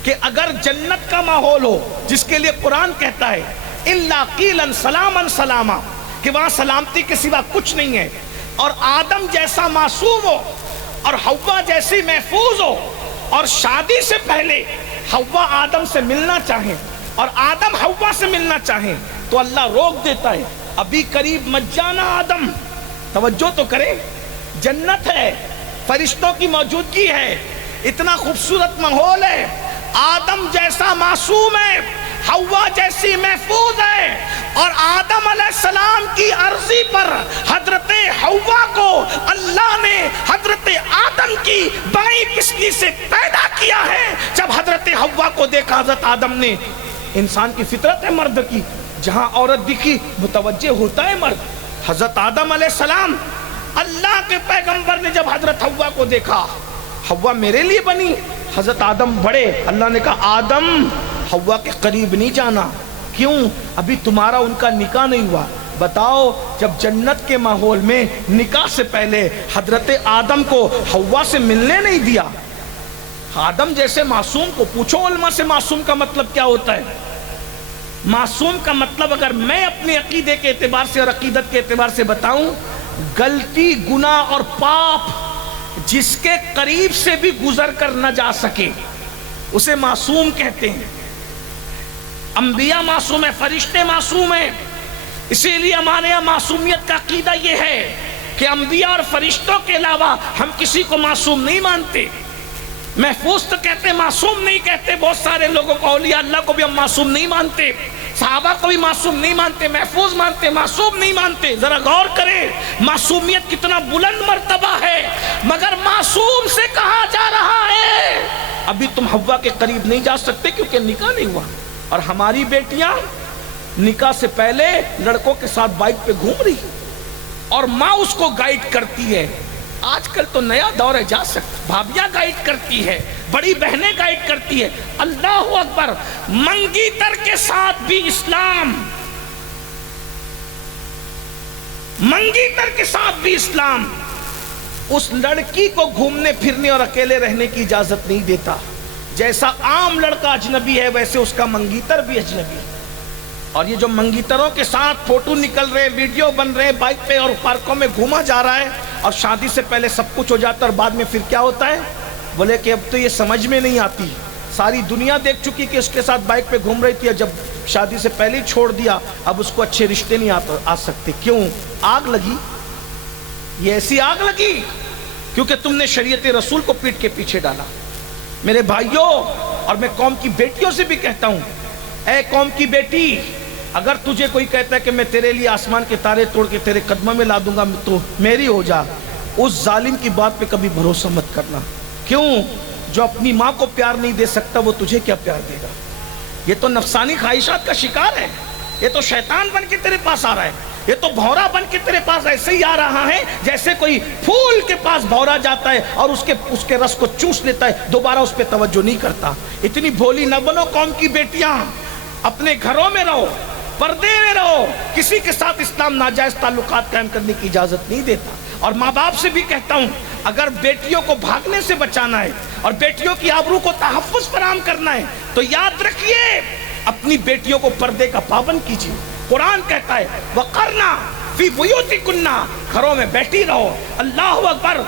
کہ اگر جنت کا ماحول ہو جس کے لیے قرآن کہتا ہے الا قیلا سلاما سلاما، کہ وہاں سلامتی کے سوا کچھ نہیں ہے، اور آدم جیسا معصوم ہو اور حوا جیسی محفوظ ہو، اور شادی سے پہلے حوا آدم سے ملنا چاہیں اور آدم حوا سے ملنا چاہیں تو اللہ روک دیتا ہے، ابھی قریب مت جانا آدم، توجہ تو کرے، جنت ہے، فرشتوں کی موجودگی ہے، اتنا خوبصورت ماحول ہے، آدم جیسا معصوم ہے، حوا جیسی محفوظ ہے، اور آدم علیہ السلام کی عرضی پر حضرت حوا کو اللہ نے حضرت آدم کی بائیں پسلی سے پیدا کیا ہے۔ جب حضرت حوا کو دیکھا حضرت آدم نے، انسان کی فطرت ہے مرد کی، جہاں عورت دکھی متوجہ ہوتا ہے مرد۔ حضرت آدم علیہ السلام، اللہ کے پیغمبر نے جب حضرت حوا کو دیکھا، حوا میرے لیے بنی، حضرت آدم بڑے، اللہ نے کہا آدم حوا کے قریب نہیں جانا، کیوں؟ ابھی تمہارا ان کا نکاح نہیں ہوا۔ بتاؤ، جب جنت کے ماحول میں نکاح سے پہلے حضرت آدم کو حوا سے ملنے نہیں دیا، آدم جیسے معصوم کو پوچھو علماء سے معصوم کا مطلب کیا ہوتا ہے؟ معصوم کا مطلب اگر میں اپنے عقیدے کے اعتبار سے اور عقیدت کے اعتبار سے بتاؤں، غلطی، گناہ اور پاپ جس کے قریب سے بھی گزر کر نہ جا سکے اسے معصوم کہتے ہیں۔ انبیاء معصوم ہیں، فرشتے معصوم ہیں، اسی لیے ہمارے یہاں معصومیت کا عقیدہ یہ ہے کہ انبیاء اور فرشتوں کے علاوہ ہم کسی کو معصوم نہیں مانتے۔ محفوظ تو کہتے، معصوم نہیں کہتے۔ بہت سارے لوگوں کو، اولیاء اللہ کو بھی ہم معصوم نہیں مانتے، صحابہ کو بھی معصوم نہیں مانتے، محفوظ مانتے، معصوم نہیں مانتے۔ ذرا غور کریں، معصومیت کتنا بلند مرتبہ ہے، مگر معصوم سے کہا جا رہا ہے ابھی تم حوا کے قریب نہیں جا سکتے کیونکہ نکاح نہیں ہوا۔ اور ہماری بیٹیاں نکاح سے پہلے لڑکوں کے ساتھ بائک پہ گھوم رہی اور ماں اس کو گائیڈ کرتی ہے۔ آج کل تو نیا دور ہے، جا سکتے، بھابیاں گائیڈ کرتی ہے، بڑی بہنیں گائیڈ کرتی ہے۔ اللہ اکبر، منگیتر کے ساتھ بھی اسلام، منگیتر کے ساتھ بھی اسلام اس لڑکی کو گھومنے پھرنے اور اکیلے رہنے کی اجازت نہیں دیتا۔ جیسا عام لڑکا اجنبی ہے ویسے اس کا منگیتر بھی اجنبی ہے۔ اور یہ جو منگیتروں کے ساتھ فوٹو نکل رہے، ویڈیو بن رہے، بائک پہ اور پارکوں میں گھوما جا رہا ہے، اور شادی سے پہلے سب کچھ ہو جاتا ہے اور بعد میں پھر کیا ہوتا ہے؟ بولے کہ اب تو یہ سمجھ میں نہیں آتی، ساری دنیا دیکھ چکی کہ اس کے ساتھ بائک پہ گھوم رہی تھی، جب شادی سے پہلے ہی چھوڑ دیا، اب اس کو اچھے رشتے نہیں آ سکتے۔ کیوں؟ آگ لگی، یہ ایسی آگ لگی کیونکہ تم نے شریعت رسول کو پیٹ کے پیچھے ڈالا۔ میرے بھائیوں، اور میں قوم کی بیٹیوں سے بھی کہتا ہوں، اے قوم کی بیٹی، اگر تجھے کوئی کہتا ہے کہ میں تیرے لیے آسمان کے تارے توڑ کے تیرے قدموں میں لا دوں گا تو میری ہو جا، اس ظالم کی بات پہ کبھی بھروسہ مت کرنا۔ کیوں؟ جو اپنی ماں کو پیار نہیں دے سکتا وہ تجھے کیا پیار دے گا؟ یہ تو نفسانی خواہشات کا شکار ہے، یہ تو شیطان بن کے تیرے پاس آ رہا ہے، یہ تو بھورا بن کے تیرے پاس ایسے ہی آ رہا ہے جیسے کوئی پھول کے پاس بھورا جاتا ہے اور اس کے رس کو چوس لیتا ہے، دوبارہ اس پہ توجہ نہیں کرتا۔ اتنی بھولی نہ بنو قوم کی بیٹیاں، اپنے گھروں میں رہو، پردے میں رہو، کسی کے ساتھ اسلام ناجائز تعلقات قائم کرنے کی اجازت نہیں دیتا۔ اور ماں باپ سے بھی کہتا ہوں، اگر بیٹیوں کو بھاگنے سے بچانا ہے اور بیٹیوں کی آبرو کو تحفظ فراہم کرنا ہے تو یاد رکھیے اپنی بیٹیوں کو پردے کا پابند کیجیے۔ قرآن کہتا ہے وَقَرْنَا فِي بُيُوتِكُنَّ، گھروں میں بیٹھی رہو۔ اللہ اکبر،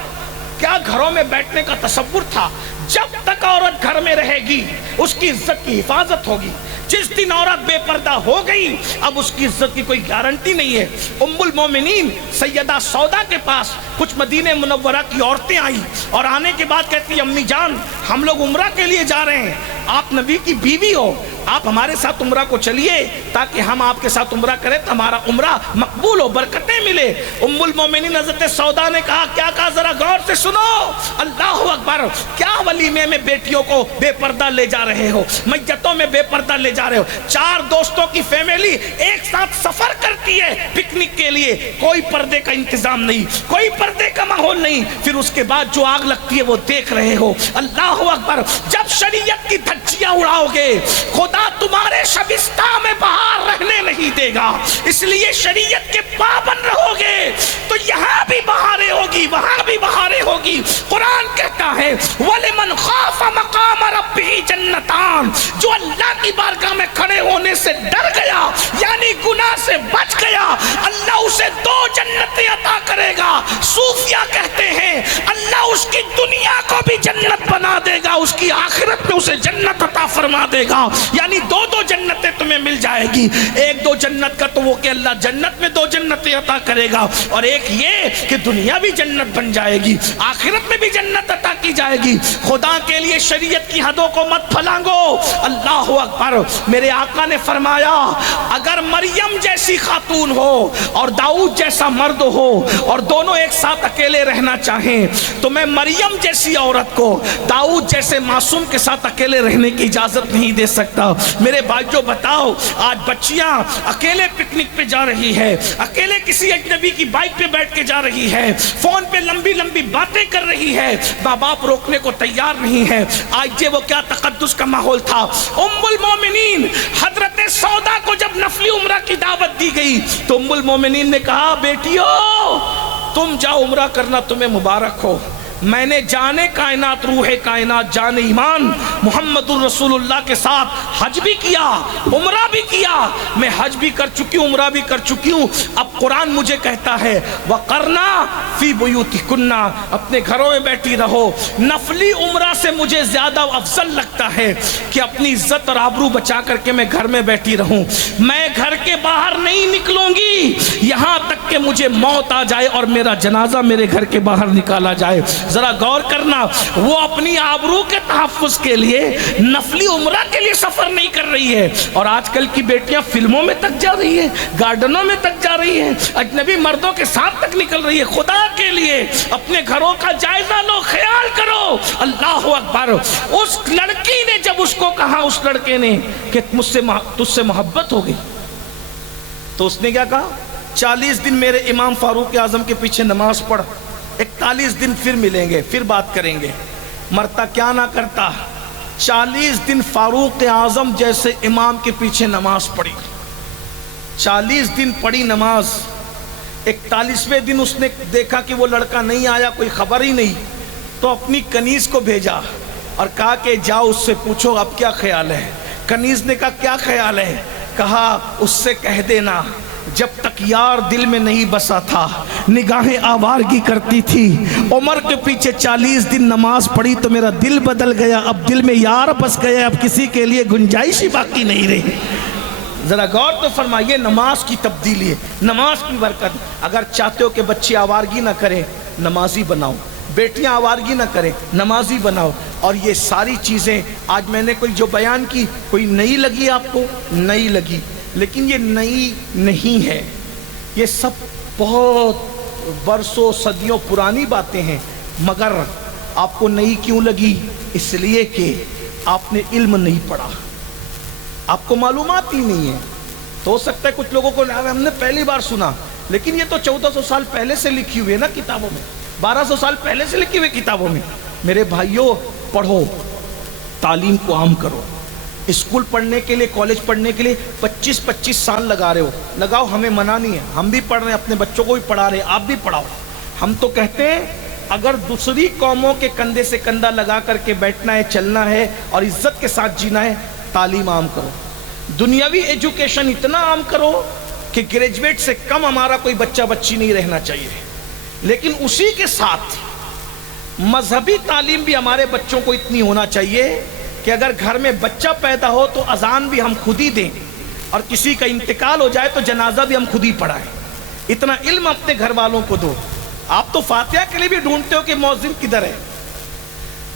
کیا گھروں میں بیٹھنے کا تصور تھا؟ جب تک عورت گھر میں رہے گی اس کی عزت کی حفاظت ہوگی، جس دن عورت بے پردہ ہو گئی اب اس کی عزت کی کوئی گارنٹی نہیں ہے۔ ام المومنین سیدہ سودا کے پاس کچھ مدینہ منورہ کی عورتیں آئیں اور آنے کے بعد کہتی امی جان ہم لوگ عمرہ کے لیے جا رہے ہیں، آپ نبی کی بیوی ہو، آپ ہمارے ساتھ عمرہ کو چلیے تاکہ ہم آپ کے ساتھ عمرہ کریں تو ہمارا عمرہ مقبول ہو، برکتیں ملے۔ ام المومنین حضرت سودا نے کہا، کیا کہا ذرا غور سے سنو، اللہ اکبر، کیا ولیمے میں بیٹیوں کو بے پردہ لے جا رہے ہو، میتوں میں بے پردہ لے جا رہے ہو؟ 4 دوستوں کی فیملی ایک ساتھ سفر کرتی ہے پکنک کے لیے، کوئی پردے کا انتظام نہیں، کوئی پردے کا ماحول نہیں، پھر اس کے بعد جو آگ لگتی ہے وہ دیکھ رہے ہو۔ اللہ اکبر، جب شریعت کی دھجیاں اڑاؤ گے خدا تمہارے شبستان میں باہر رہنے نہیں دے گا، اس لیے شریعت کے پابند رہو گے تو یہاں بھی بہاریں ہوگی وہاں بھی بہاریں ہوگی۔ قرآن کہتا ہے وَلِمَنْ خَافَ مَقَامَ رَبِّهِ جَنَّتَانِ، جو اللہ کی بارگاہ میں کھڑے ہونے سے ڈر گیا یعنی گناہ سے بچ گیا، اللہ اسے 2 جنتیں عطا کرے گا۔ صوفیہ کہتے ہیں اللہ اس کی دنیا کو بھی جنت بنا دے گا، اس کی آخرت میں اسے جنت عطا فرما دے گا. یعنی دو جنتیں تمہیں مل جائے گی. ایک دو جنت کا تو وہ کہ اللہ جنت میں 2 جنتیں عطا کرے گا, اور ایک یہ کہ دنیا بھی جنت بن جائے گی, آخرت میں بھی جنت عطا کی جائے گی. خدا کے لیے شریعت کی حدوں کو مت پھلانگو. اللہ اکبر. میرے آقا نے فرمایا اگر مریم جیسی خاتون ہو اور داؤد جیسا مرد ہو اور دونوں ایک ساتھ اکیلے رہنا چاہیں تو میں مریم جیسی عورت کو داؤد جیسے معصوم کے ساتھ اکیلے رہنے کی اجازت نہیں دے سکتا. میرے بھائیو بتاؤ, آج بچیاں اکیلے پکنک پہ جا رہی ہے, اکیلے کسی اجنبی کی بائک پہ بیٹھ کے جا رہی ہے, فون پہ لمبی لمبی باتیں کر رہی ہے, ماں باپ روکنے کو تیار نہیں ہے. آج یہ وہ کیا تقدس کا ماحول تھا. ام المومنین حضرت سودا کو جب نفلی عمرہ کی دعوت دی گئی تو ام المومنین نے کہا بیٹیو تم جاؤ عمرہ کرنا, تمہیں مبارک ہو. میں نے جانے کائنات روح کائنات جان ایمان محمد الرسول اللہ کے ساتھ حج بھی کیا, عمرہ بھی کیا. میں حج بھی کر چکی ہوں, عمرہ بھی کر چکی ہوں. اب قرآن مجھے کہتا ہے وَقَرْنَا فِي بُيُوتِكُنَّا, اپنے گھروں میں بیٹھی رہو. نفلی عمرہ سے مجھے زیادہ افضل لگتا ہے کہ اپنی عزت اور آبرو بچا کر کے میں گھر میں بیٹھی رہوں. میں گھر کے باہر نہیں نکلوں گی یہاں تک کہ مجھے موت آ جائے اور میرا جنازہ میرے گھر کے باہر نکالا جائے. ذرا غور کرنا, وہ اپنی آبرو کے تحفظ کے لیے نفلی عمرہ کے لیے سفر نہیں کر رہی ہے. اور آج کل کی بیٹیاں فلموں میں تک جا رہی ہیں, گارڈنوں میں تک جا رہی ہیں, اجنبی مردوں کے ساتھ تک نکل رہی ہے. خدا کے لیے اپنے گھروں کا جائزہ لو, خیال کرو. اللہ اکبر. اس لڑکی نے جب اس کو کہا, اس لڑکے نے کہ تجھ سے محبت ہوگی, تو اس نے کیا کہا 40 دن میرے امام فاروق اعظم کے پیچھے نماز پڑھ, 41 دن پھر ملیں گے, پھر بات کریں گے. مرتا کیا نہ کرتا, 40 دن فاروق اعظم جیسے امام کے پیچھے نماز پڑھی, 40 دن پڑھی نماز. 41ویں دن اس نے دیکھا کہ وہ لڑکا نہیں آیا, کوئی خبر ہی نہیں, تو اپنی کنیز کو بھیجا اور کہا کہ جاؤ اس سے پوچھو اب کیا خیال ہے. کنیز نے کہا کیا خیال ہے, کہا اس سے کہہ دینا جب تک یار دل میں نہیں بسا تھا نگاہیں آوارگی کرتی تھی, عمر کے پیچھے 40 دن نماز پڑھی تو میرا دل بدل گیا, اب دل میں یار بس گیا, اب کسی کے لیے گنجائش ہی باقی نہیں رہی. ذرا غور تو فرمائیے, نماز کی تبدیلی ہے, نماز کی برکت. اگر چاہتے ہو کہ بچے آوارگی نہ کریں, نمازی بناؤ. بیٹیاں آوارگی نہ کریں, نمازی بناؤ. اور یہ ساری چیزیں آج میں نے کوئی جو بیان کی, کوئی نئی لگی آپ کو, نئی لگی, لیکن یہ نئی نہیں ہے. یہ سب بہت برسوں صدیوں پرانی باتیں ہیں. مگر آپ کو نئی کیوں لگی؟ اس لیے کہ آپ نے علم نہیں پڑھا, آپ کو معلومات ہی نہیں ہے. تو ہو سکتا ہے کچھ لوگوں کو ہم نے پہلی بار سنا, لیکن یہ تو 1400 سال پہلے سے لکھی ہوئی ہے نا کتابوں میں, 1200 سال پہلے سے لکھی ہوئی کتابوں میں. میرے بھائیوں پڑھو, تعلیم کو عام کرو. اسکول پڑھنے کے لیے, کالج پڑھنے کے لیے 25 سال لگا رہے ہو, لگاؤ, ہمیں منع نہیں ہے, ہم بھی پڑھ رہے ہیں, اپنے بچوں کو بھی پڑھا رہے ہیں, آپ بھی پڑھاؤ. ہم تو کہتے ہیں اگر دوسری قوموں کے کندھے سے کندھا لگا کر کے بیٹھنا ہے, چلنا ہے اور عزت کے ساتھ جینا ہے, تعلیم عام کرو. دنیاوی ایجوکیشن اتنا عام کرو کہ گریجویٹ سے کم ہمارا کوئی بچہ بچی نہیں رہنا چاہیے. لیکن اسی کے ساتھ مذہبی تعلیم بھی ہمارے بچوں کو اتنی ہونا چاہیے کہ اگر گھر میں بچہ پیدا ہو تو اذان بھی ہم خود ہی دیں, اور کسی کا انتقال ہو جائے تو جنازہ بھی ہم خود ہی پڑھائیں. اتنا علم اپنے گھر والوں کو دو. آپ تو فاتحہ کے لیے بھی ڈھونڈتے ہو کہ مؤذن کدھر ہے,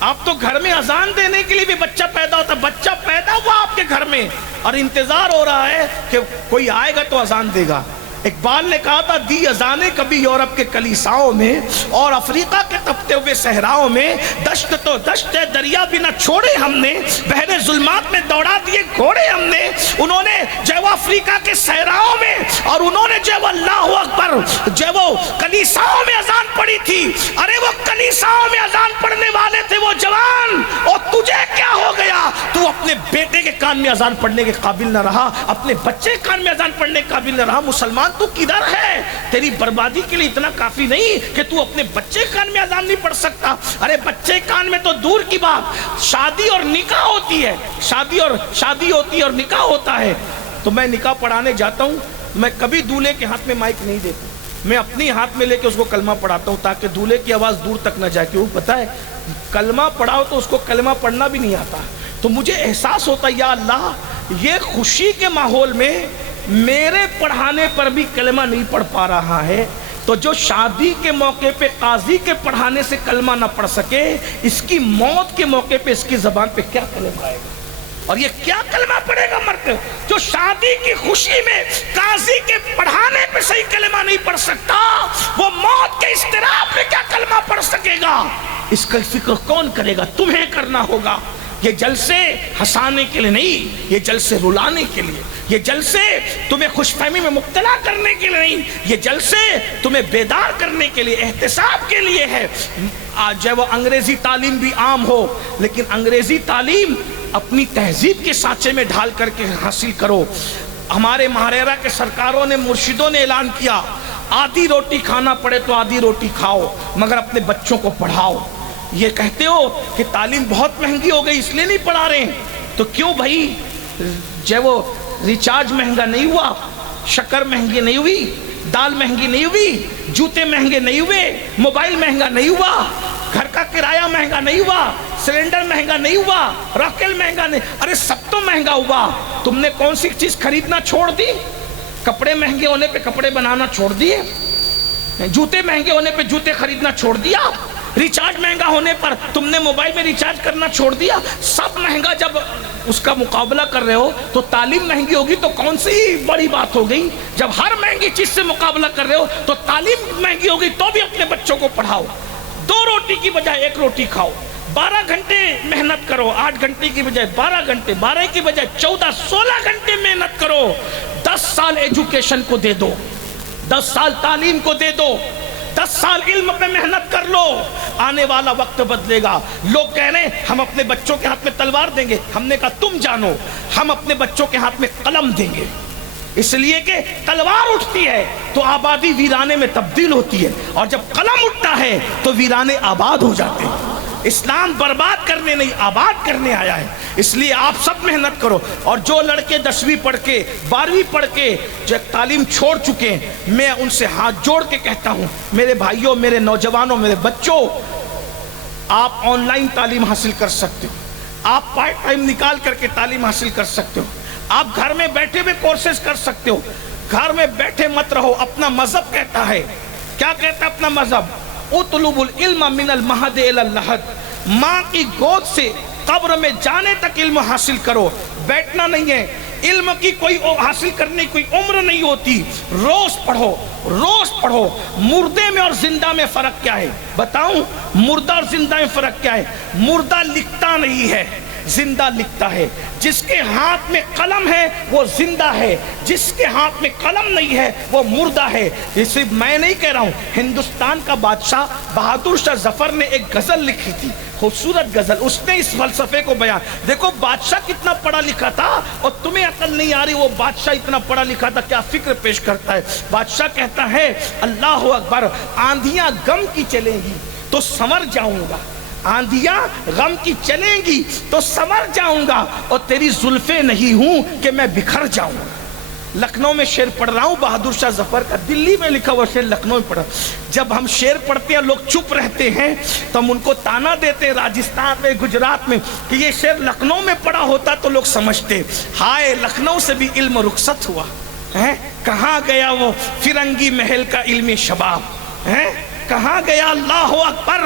آپ تو گھر میں اذان دینے کے لیے بھی بچہ پیدا ہوتا, بچہ پیدا ہوا آپ کے گھر میں اور انتظار ہو رہا ہے کہ کوئی آئے گا تو اذان دے گا. اقبال نے کہا تھا دی اذانیں کبھی یورپ کے کلیساؤں میں اور افریقہ کے تپتے ہوئے صحراؤں میں, دشت تو دشت دریا بھی نہ چھوڑے ہم نے, بحر ظلمات میں دوڑا دیے گھوڑے ہم نے. انہوں نے جو وہ افریقہ کے صحراؤں میں اور انہوں نے جو اللہ اکبر جو وہ کلیساؤں میں اذان پڑھی تھی. ارے وہ کلیساؤں میں اذان پڑھنے والے تھے وہ جوان, اور تجھے کیا ہو گیا, تو اپنے بیٹے کے کان میں اذان پڑھنے کے قابل نہ رہا, اپنے بچے کے کان میں اذان پڑھنے کے قابل نہ رہا. مسلمان تو کدھر ہے؟ تیری بربادی کے لیے اتنا کافی نہیں کہ تو اپنے بچے کان میں اذان نہیں پڑھ سکتا. ارے بچے کان میں تو دور کی بات, شادی اور نکاح ہوتی ہے, شادی ہوتی ہے اور نکاح ہوتا ہے. تو میں نکاح پڑھانے جاتا ہوں, میں کبھی دولہے کے ہاتھ میں مائک نہیں دیتا, میں اپنی ہاتھ میں لے کے اس کو کلمہ پڑھاتا ہوں تاکہ دولہے کی آواز دور تک نہ جائے. کیوں پتہ ہے کلمہ پڑھاؤ تو اس کو کلمہ پڑھنا بھی نہیں آتا, تو مجھے احساس ہوتا یا اللہ یہ خوشی کے ماحول میں میرے پڑھانے پر بھی کلمہ نہیں پڑھ پا رہا ہے, تو جو شادی کے موقع پہ قاضی کے پڑھانے سے کلمہ نہ پڑھ سکے, اس کی موت کے موقع پہ اس کی زبان پہ کیا کلمہ آئے گا, اور یہ کیا کلمہ پڑھے گا مرد جو شادی کی خوشی میں قاضی کے پڑھانے پہ صحیح کلمہ نہیں پڑھ سکتا, وہ موت کے اضطراب میں کیا کلمہ پڑھ سکے گا. اس کا فکر کون کرے گا؟ تمہیں کرنا ہوگا. یہ جلسے ہنسانے کے لیے نہیں, یہ جلسے رلانے کے لیے, یہ جلسے تمہیں خوش فہمی میں مبتلا کرنے کے لیے نہیں, یہ جلسے تمہیں بیدار کرنے کے لیے, احتساب کے لیے ہے. آج وہ انگریزی تعلیم بھی عام ہو, لیکن انگریزی تعلیم اپنی تہذیب کے سانچے میں ڈھال کر کے حاصل کرو. ہمارے مہاریرا کے سرکاروں نے, مرشدوں نے اعلان کیا آدھی روٹی کھانا پڑے تو آدھی روٹی کھاؤ, مگر اپنے بچوں کو پڑھاؤ. یہ کہتے ہو کہ تعلیم بہت مہنگی ہو گئی اس لیے نہیں پڑھا رہے ہیں, تو کیوں بھائی جب وہ ریچارج مہنگا نہیں ہوا, شکر مہنگی نہیں ہوئی, دال مہنگی نہیں ہوئی, جوتے مہنگے نہیں ہوئے, موبائل مہنگا نہیں ہوا, گھر کا کرایہ مہنگا نہیں ہوا, سلنڈر مہنگا نہیں ہوا, راکل مہنگا نہیں, ارے سب تو مہنگا ہوا. تم نے کون سی چیز خریدنا چھوڑ دی؟ کپڑے مہنگے ہونے پہ کپڑے بنانا چھوڑ دیے, جوتے مہنگے ہونے پہ جوتے خریدنا چھوڑ دیا, ریچارج مہنگا ہونے پر تم نے موبائل میں ریچارج کرنا چھوڑ دیا. سب مہنگا جب اس کا مقابلہ کر رہے ہو تو تعلیم مہنگی ہوگی تو کون سی بڑی بات ہو گئی؟ جب ہر مہنگی چیز سے مقابلہ کر رہے ہو تو تعلیم مہنگی ہوگی تو بھی اپنے بچوں کو پڑھاؤ. 2 روٹی کی بجائے 1 روٹی کھاؤ, 12 گھنٹے محنت کرو, 8 گھنٹے کی بجائے 12 گھنٹے, 12 کی بجائے 14 16 گھنٹے محنت کرو. 10 سال ایجوکیشن کو دے دو, 10 سال تعلیم کو دے دو, 10 سال علم پہ محنت کر لو. آنے والا وقت بدلے گا. لوگ کہہ رہے ہیں ہم اپنے بچوں کے ہاتھ میں تلوار دیں گے, ہم نے کہا تم جانو ہم اپنے بچوں کے ہاتھ میں قلم دیں گے, اس لیے کہ تلوار اٹھتی ہے تو آبادی ویرانے میں تبدیل ہوتی ہے, اور جب قلم اٹھتا ہے تو ویرانے آباد ہو جاتے ہیں. اسلام برباد کرنے نہیں آباد کرنے آیا ہے, اس لیے آپ سب محنت کرو. اور جو لڑکے 10ویں پڑھ کے 12ویں پڑھ کے جو تعلیم چھوڑ چکے ہیں, میں ان سے ہاتھ جوڑ کے کہتا ہوں میرے بھائیوں, میرے نوجوانوں, میرے بچوں, آپ آن لائن تعلیم حاصل کر سکتے ہو, آپ پارٹ ٹائم نکال کر کے تعلیم حاصل کر سکتے ہو, آپ گھر میں بیٹھے ہوئے کورسز کر سکتے ہو. گھر میں بیٹھے مت رہو. اپنا مذہب کہتا ہے, کیا کہتا ہے اپنا مذہب؟ اطلب العلم من المہد الی اللحد, ماں کی گود سے قبر میں جانے تک علم حاصل کرو. بیٹھنا نہیں ہے, علم کی کوئی حاصل کرنے کی کوئی عمر نہیں ہوتی. روز پڑھو, روز پڑھو. مردے میں اور زندہ میں فرق کیا ہے بتاؤں؟ مردہ اور زندہ میں فرق کیا ہے؟ مردہ لکھتا نہیں ہے, زندہ لکھتا ہے. جس کے ہاتھ میں قلم ہے وہ زندہ ہے, جس کے ہاتھ میں قلم نہیں ہے وہ مردہ ہے. یہ صرف میں نہیں کہہ رہا ہوں, ہندوستان کا بادشاہ بہادر شاہ ظفر نے ایک غزل لکھی تھی, خوبصورت غزل. اس نے اس فلسفے کو بیان, دیکھو بادشاہ کتنا پڑھا لکھا تھا اور تمہیں عقل نہیں آ رہی, وہ بادشاہ اتنا پڑھا لکھا تھا, کیا فکر پیش کرتا ہے. بادشاہ کہتا ہے اللہ اکبر, آندھیاں غم کی چلیں گی تو سنور جاؤں گا, آندھیاں غم کی چلیں گی تو سنور جاؤں گا, اور تیری زلفیں نہیں ہوں کہ میں بکھر جاؤں گا. لکھنؤ میں شعر پڑھ رہا ہوں بہادر شاہ ظفر کا, دلی میں لکھا ہوا شعر لکھنؤ میں پڑھا. جب ہم شعر پڑھتے ہیں لوگ چپ رہتے ہیں تو ہم ان کو تانا دیتے ہیں راجستھان میں, گجرات میں, کہ یہ شعر لکھنؤ میں پڑھا ہوتا تو لوگ سمجھتے ہائے لکھنؤ سے بھی علم رخصت ہوا ہے, کہاں گیا وہ فرنگی محل کا علمی شباب ہے, کہاں گیا اللہ اکبر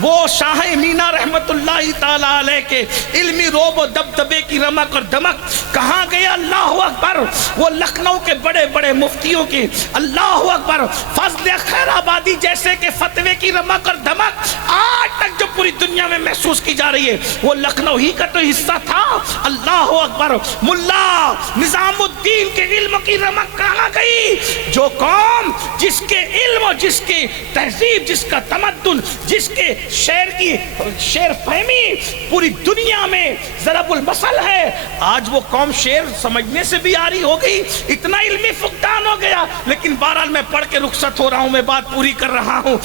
وہ شاہ مینا رحمت اللہ تعالیٰ علیہ کے علمی روب و دبدبے کی رمق اور دمک, کہاں گیا اللہ اکبر وہ لکھنؤ کے بڑے بڑے مفتیوں کی اللہ اکبر فضل خیر آبادی جیسے کہ فتوے کی رمق اور دمک آج تک جو پوری دنیا میں محسوس کی جا رہی ہے وہ لکھنؤ ہی کا تو حصہ تھا. اللہ اکبر ملا نظام الدین کے علم کی رمق کہاں گئی؟ جو قوم جس کے علم اور جس کی تہذیب تہذیب، جس کا تمدن، جس کے شعر فہمی پوری دنیا میں ضرب المثل ہے، آج وہ قوم شعر سمجھنے سے بھی آری ہو گئی، اتنا علمی فقدان ہو گیا۔ لیکن بہرحال میں پڑھ کے رخصت ہو رہا ہوں، میں بات پوری کر رہا ہوں۔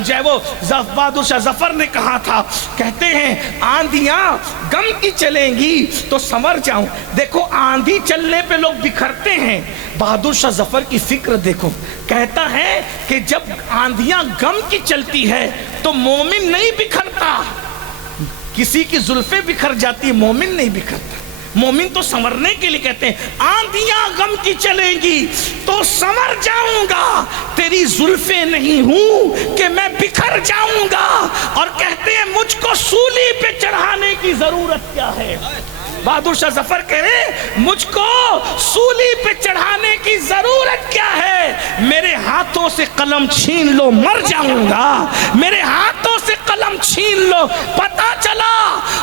جو وہ بہادر شاہ ظفر نے کہا تھا، کہتے ہیں آندھیاں غم کی چلیں گی تو سنور جاؤں۔ دیکھو آندھی چلنے پہ لوگ بکھرتے ہیں، بہادر شاہ ظفر کی فکر دیکھو، کہتا ہے کہ جب آندھیاں غم کی چلتی ہے تو مومن نہیں بکھرتا، کسی کی زلفیں بکھر جاتی ہے، مومن نہیں بکھرتا۔ مومن تو سنورنے کے لیے کہتے ہیں آندھیاں غم کی چلیں گی تو سنور جاؤں گا، تیری زلفیں نہیں ہوں کہ میں بکھر جاؤں گا۔ اور کہتے ہیں مجھ کو سولی پہ چڑھانے کی ضرورت کیا ہے؟ بہادر شاہ ظفر کہہ رہے ہیں مجھ کو سولی پہ چڑھانے کی ضرورت کیا ہے؟ میرے ہاتھوں سے قلم چھین لو مر جاؤں گا، میرے ہاتھوں سے قلم چھین لو۔ پتہ چلا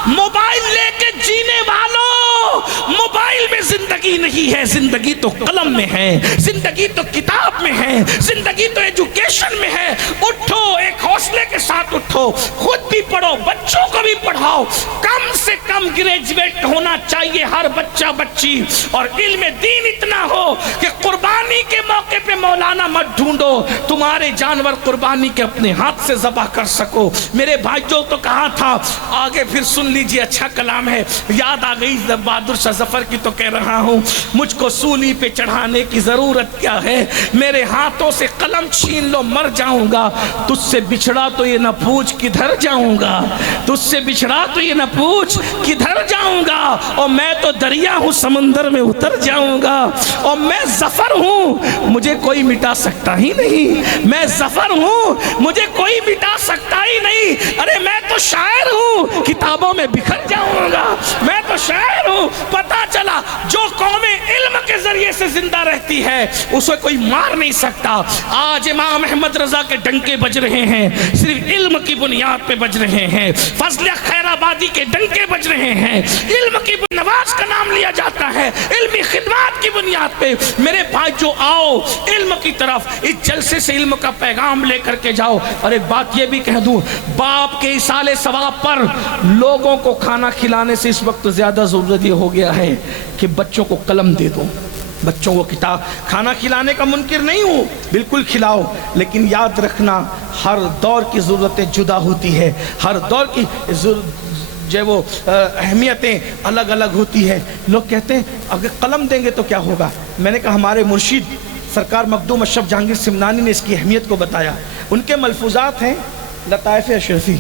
موبائل لے کے جینے والوں، موبائل میں زندگی نہیں ہے، زندگی تو قلم میں ہے، زندگی تو کتاب میں ہے، زندگی تو ایجوکیشن میں ہے۔ اٹھو، ایک حوصلے کے ساتھ اٹھو، خود بھی پڑھو، بچوں کو بھی پڑھاؤ۔ کم سے کم گریجویٹ ہونا چاہیے ہر بچہ بچی، اور علم دین اتنا ہو کہ قربانی کے موقع پہ مولانا مت ڈھونڈو، تمہارے جانور قربانی کے اپنے ہاتھ سے ذبح کر سکو۔ میرے بھائیوں تو کہا تھا، آگے پھر سن لیجئے، اچھا کلام ہے، یاد آ گئی بہادر شاہ ظفر کی تو کہہ رہا ہوں، مجھ کو سولی پہ چڑھانے کی ضرورت کیا ہے؟ میرے ہاتھوں سے قلم چھین لو مر جاؤں گا، تجھ سے بچھڑا تو یہ نہ پوچھ کدھر جاؤں گا، تجھ سے بچھڑا تو یہ نہ پوچھ کدھر جاؤں گا، اور میں تو دریا ہوں سمندر میں اتر جاؤں گا، اور میں ظفر ہوں مجھے کوئی مٹا سکتا ہی نہیں، میں ظفر ہوں مجھے کوئی مٹا سکتا ہی نہیں۔ ارے میں تو شاعر ہوں، کتابوں میں بکھر جاؤں گا، میں تو شاعر ہوں۔ پتہ چلا جو قوم علم کے ذریعے سے زندہ رہتی ہے اسے کوئی مار نہیں سکتا۔ آج امام احمد رضا کے ڈنکے بج رہے ہیں، صرف علم کی بنیاد پہ بج رہے ہیں، فضل خیر آبادی کے ڈنکے بج رہے ہیں، علم کی نواز کا نام لیا جاتا ہے علمی خدمات کی بنیاد پہ۔ میرے بھائی جو آؤ علم کی طرف، اس جلسے سے علم کا پیغام لے کر کے جاؤ۔ اور ایک بات یہ بھی کہہ دوں، باپ کے ایصال ثواب پر لوگوں کو کھانا کھلانے سے اس وقت زیادہ ضرورت یہ ہو گیا ہے کہ بچوں کو قلم دے دو، بچوں کو کتاب۔ کھانا کھلانے کا منکر نہیں ہوں، بالکل کھلاؤ، لیکن یاد رکھنا ہر دور کی ضرورتیں جدا ہوتی ہے، ہر دور کی جو وہ اہمیتیں الگ الگ ہوتی ہے۔ لوگ کہتے ہیں اگر قلم دیں گے تو کیا ہوگا؟ میں نے کہا ہمارے مرشد سرکار مخدوم اشرف جہانگیر سمنانی نے اس کی اہمیت کو بتایا۔ ان کے ملفوظات ہیں لطائف اشرفی،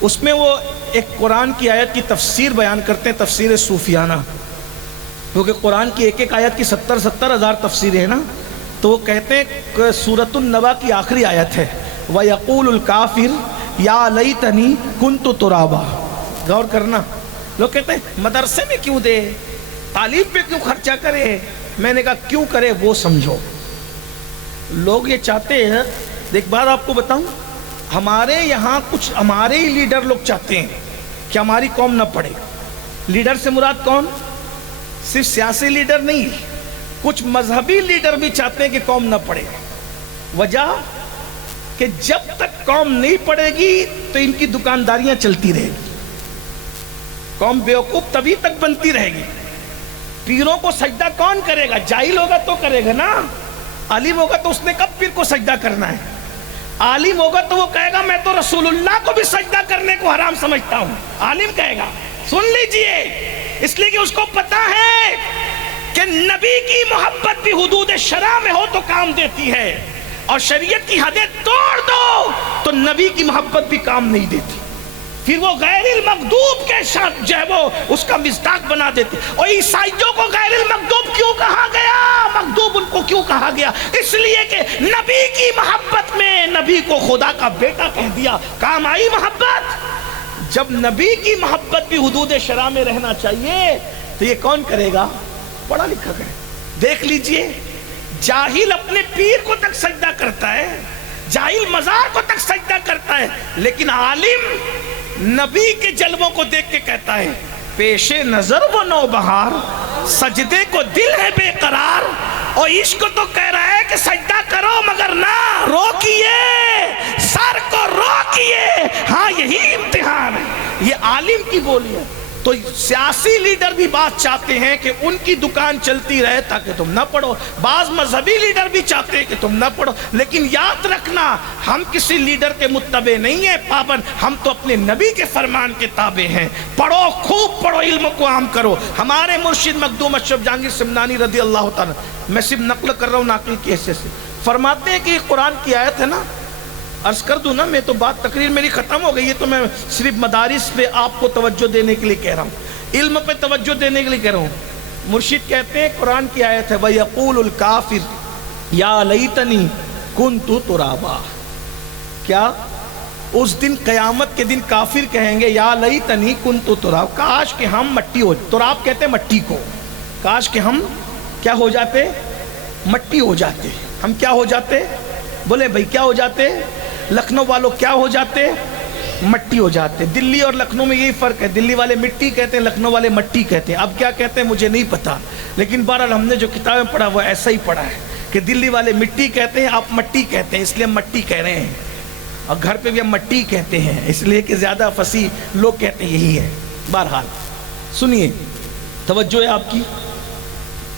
اس میں وہ ایک قرآن کی آیت کی تفسیر بیان کرتے ہیں، تفسیر صوفیانہ، کیونکہ قرآن کی ایک ایک آیت کی 70 ہزار تفسیریں ہیں نا، تو وہ کہتے ہیں کہ سورۃ النبا کی آخری آیت ہے وَيَقُولُ الْكَافِرُ يَا لَيْتَنِي كُنْتُ تُرَابًا۔ غور کرنا، لوگ کہتے ہیں مدرسے میں کیوں دے، تعلیم پہ کیوں خرچہ کرے؟ میں نے کہا کیوں کرے وہ سمجھو۔ لوگ یہ چاہتے ہیں، ایک بات آپ کو بتاؤں، ہمارے یہاں کچھ ہمارے ہی لیڈر لوگ چاہتے ہیں کہ ہماری قوم نہ پڑھے۔ لیڈر سے مراد کون؟ صرف سیاسی لیڈر نہیں، کچھ مذہبی لیڈر بھی چاہتے ہیں کہ قوم نہ پڑھے۔ وجہ کہ جب تک قوم نہیں پڑھے گی تو ان کی دکانداریاں چلتی رہے گی، قوم بیوقوف تبھی تک بنتی رہے گی۔ پیروں کو سجدہ کون کرے گا؟ جاہل ہوگا تو کرے گا نا، عالم ہوگا تو اس نے کب پیر کو سجدہ کرنا ہے؟ عالم ہوگا تو وہ کہے گا میں تو رسول اللہ کو بھی سجدہ کرنے کو حرام سمجھتا ہوں، عالم کہے گا۔ سن لیجئے، اس لیے کہ اس کو پتا ہے کہ نبی کی محبت بھی حدود شرع میں ہو تو کام دیتی ہے، اور شریعت کی حدیں توڑ دو تو نبی کی محبت بھی کام نہیں دیتی، پھر وہ غیر المغضوب کے ساتھ جو ہے وہ اس کا مصداق بنا دیتے۔ اور عیسائیوں کو غیر المغضوب کیوں کہا گیا؟ مغضوب ان کو کیوں کہا گیا؟ اس لیے کہ نبی کی محبت میں نبی کو خدا کا بیٹا کہہ دیا۔ کام آئی محبت؟ جب نبی کی محبت بھی حدود شرع میں رہنا چاہیے تو یہ کون کرے گا؟ پڑھا لکھا کرے۔ دیکھ لیجئے، جاہل اپنے پیر کو تک سجدہ کرتا ہے، جاہل مزار کو تک سجدہ کرتا ہے، لیکن عالم نبی کے جلووں کو دیکھ کے کہتا ہے پیش نظر وہ نو بہار، سجدے کو دل ہے بے قرار، اور عشق تو کہہ رہا ہے کہ سجدہ کرو مگر نہ روکیے، سر کو روکیے، ہاں یہی امتحان ہے۔ یہ عالم کی بولی ہے۔ تو سیاسی لیڈر بھی بات چاہتے ہیں کہ ان کی دکان چلتی رہے تاکہ تم نہ پڑھو، بعض مذہبی لیڈر بھی چاہتے ہیں کہ تم نہ پڑھو، لیکن یاد رکھنا ہم کسی لیڈر کے متبع نہیں ہیں، پابند، ہم تو اپنے نبی کے فرمان کے تابع ہیں۔ پڑھو، خوب پڑھو، علم کو عام کرو۔ ہمارے مرشد مخدوم اشرف جہانگیر سمنانی رضی اللہ تعالیٰ، میں صرف نقل کر رہا ہوں ناقل کی حیثیت سے، فرماتے ہیں کہ یہ قرآن کی آیت ہے نا، عرض کر دوں نا، میں تو بات تقریر میری ختم ہو گئی ہے، تو میں صرف مدارس پہ آپ کو توجہ دینے کے لیے کہہ رہا ہوں، علم پہ توجہ دینے کے لیے کہہ رہا ہوں۔ مرشد کہتے ہیں قرآن کی آیت ہے وَيَقُولُ الْكَافِرُ يَا لَيْتَنِي كُنْتُ تُرَابًا، کیا اس دن قیامت کے دن کافر کہیں گے یا لیتنی کنت تراب، کاش کہ ہم مٹی ہو، تراب کہتے ہیں مٹی کو، کاش کہ ہم کیا ہو جاتے، مٹی ہو جاتے۔ ہم کیا ہو جاتے؟ بولے بھائی کیا ہو جاتے؟ لکھنؤ والوں کیا ہو جاتے؟ مٹی ہو جاتے۔ دلی اور لکھنؤ میں یہی فرق ہے، دلی والے مٹی کہتے ہیں، لکھنؤ والے مٹی کہتے ہیں۔ اب کیا کہتے ہیں مجھے نہیں پتا، لیکن بہرحال ہم نے جو کتابیں پڑھا وہ ایسا ہی پڑھا ہے کہ دلی والے مٹی کہتے ہیں، آپ مٹی کہتے ہیں، اس لیے ہم مٹی کہہ رہے ہیں، اور گھر پہ بھی ہم مٹی کہتے ہیں، اس لیے کہ زیادہ فصیح لوگ کہتے ہیں یہی ہے۔ بہرحال سنیے، توجہ ہے آپ کی۔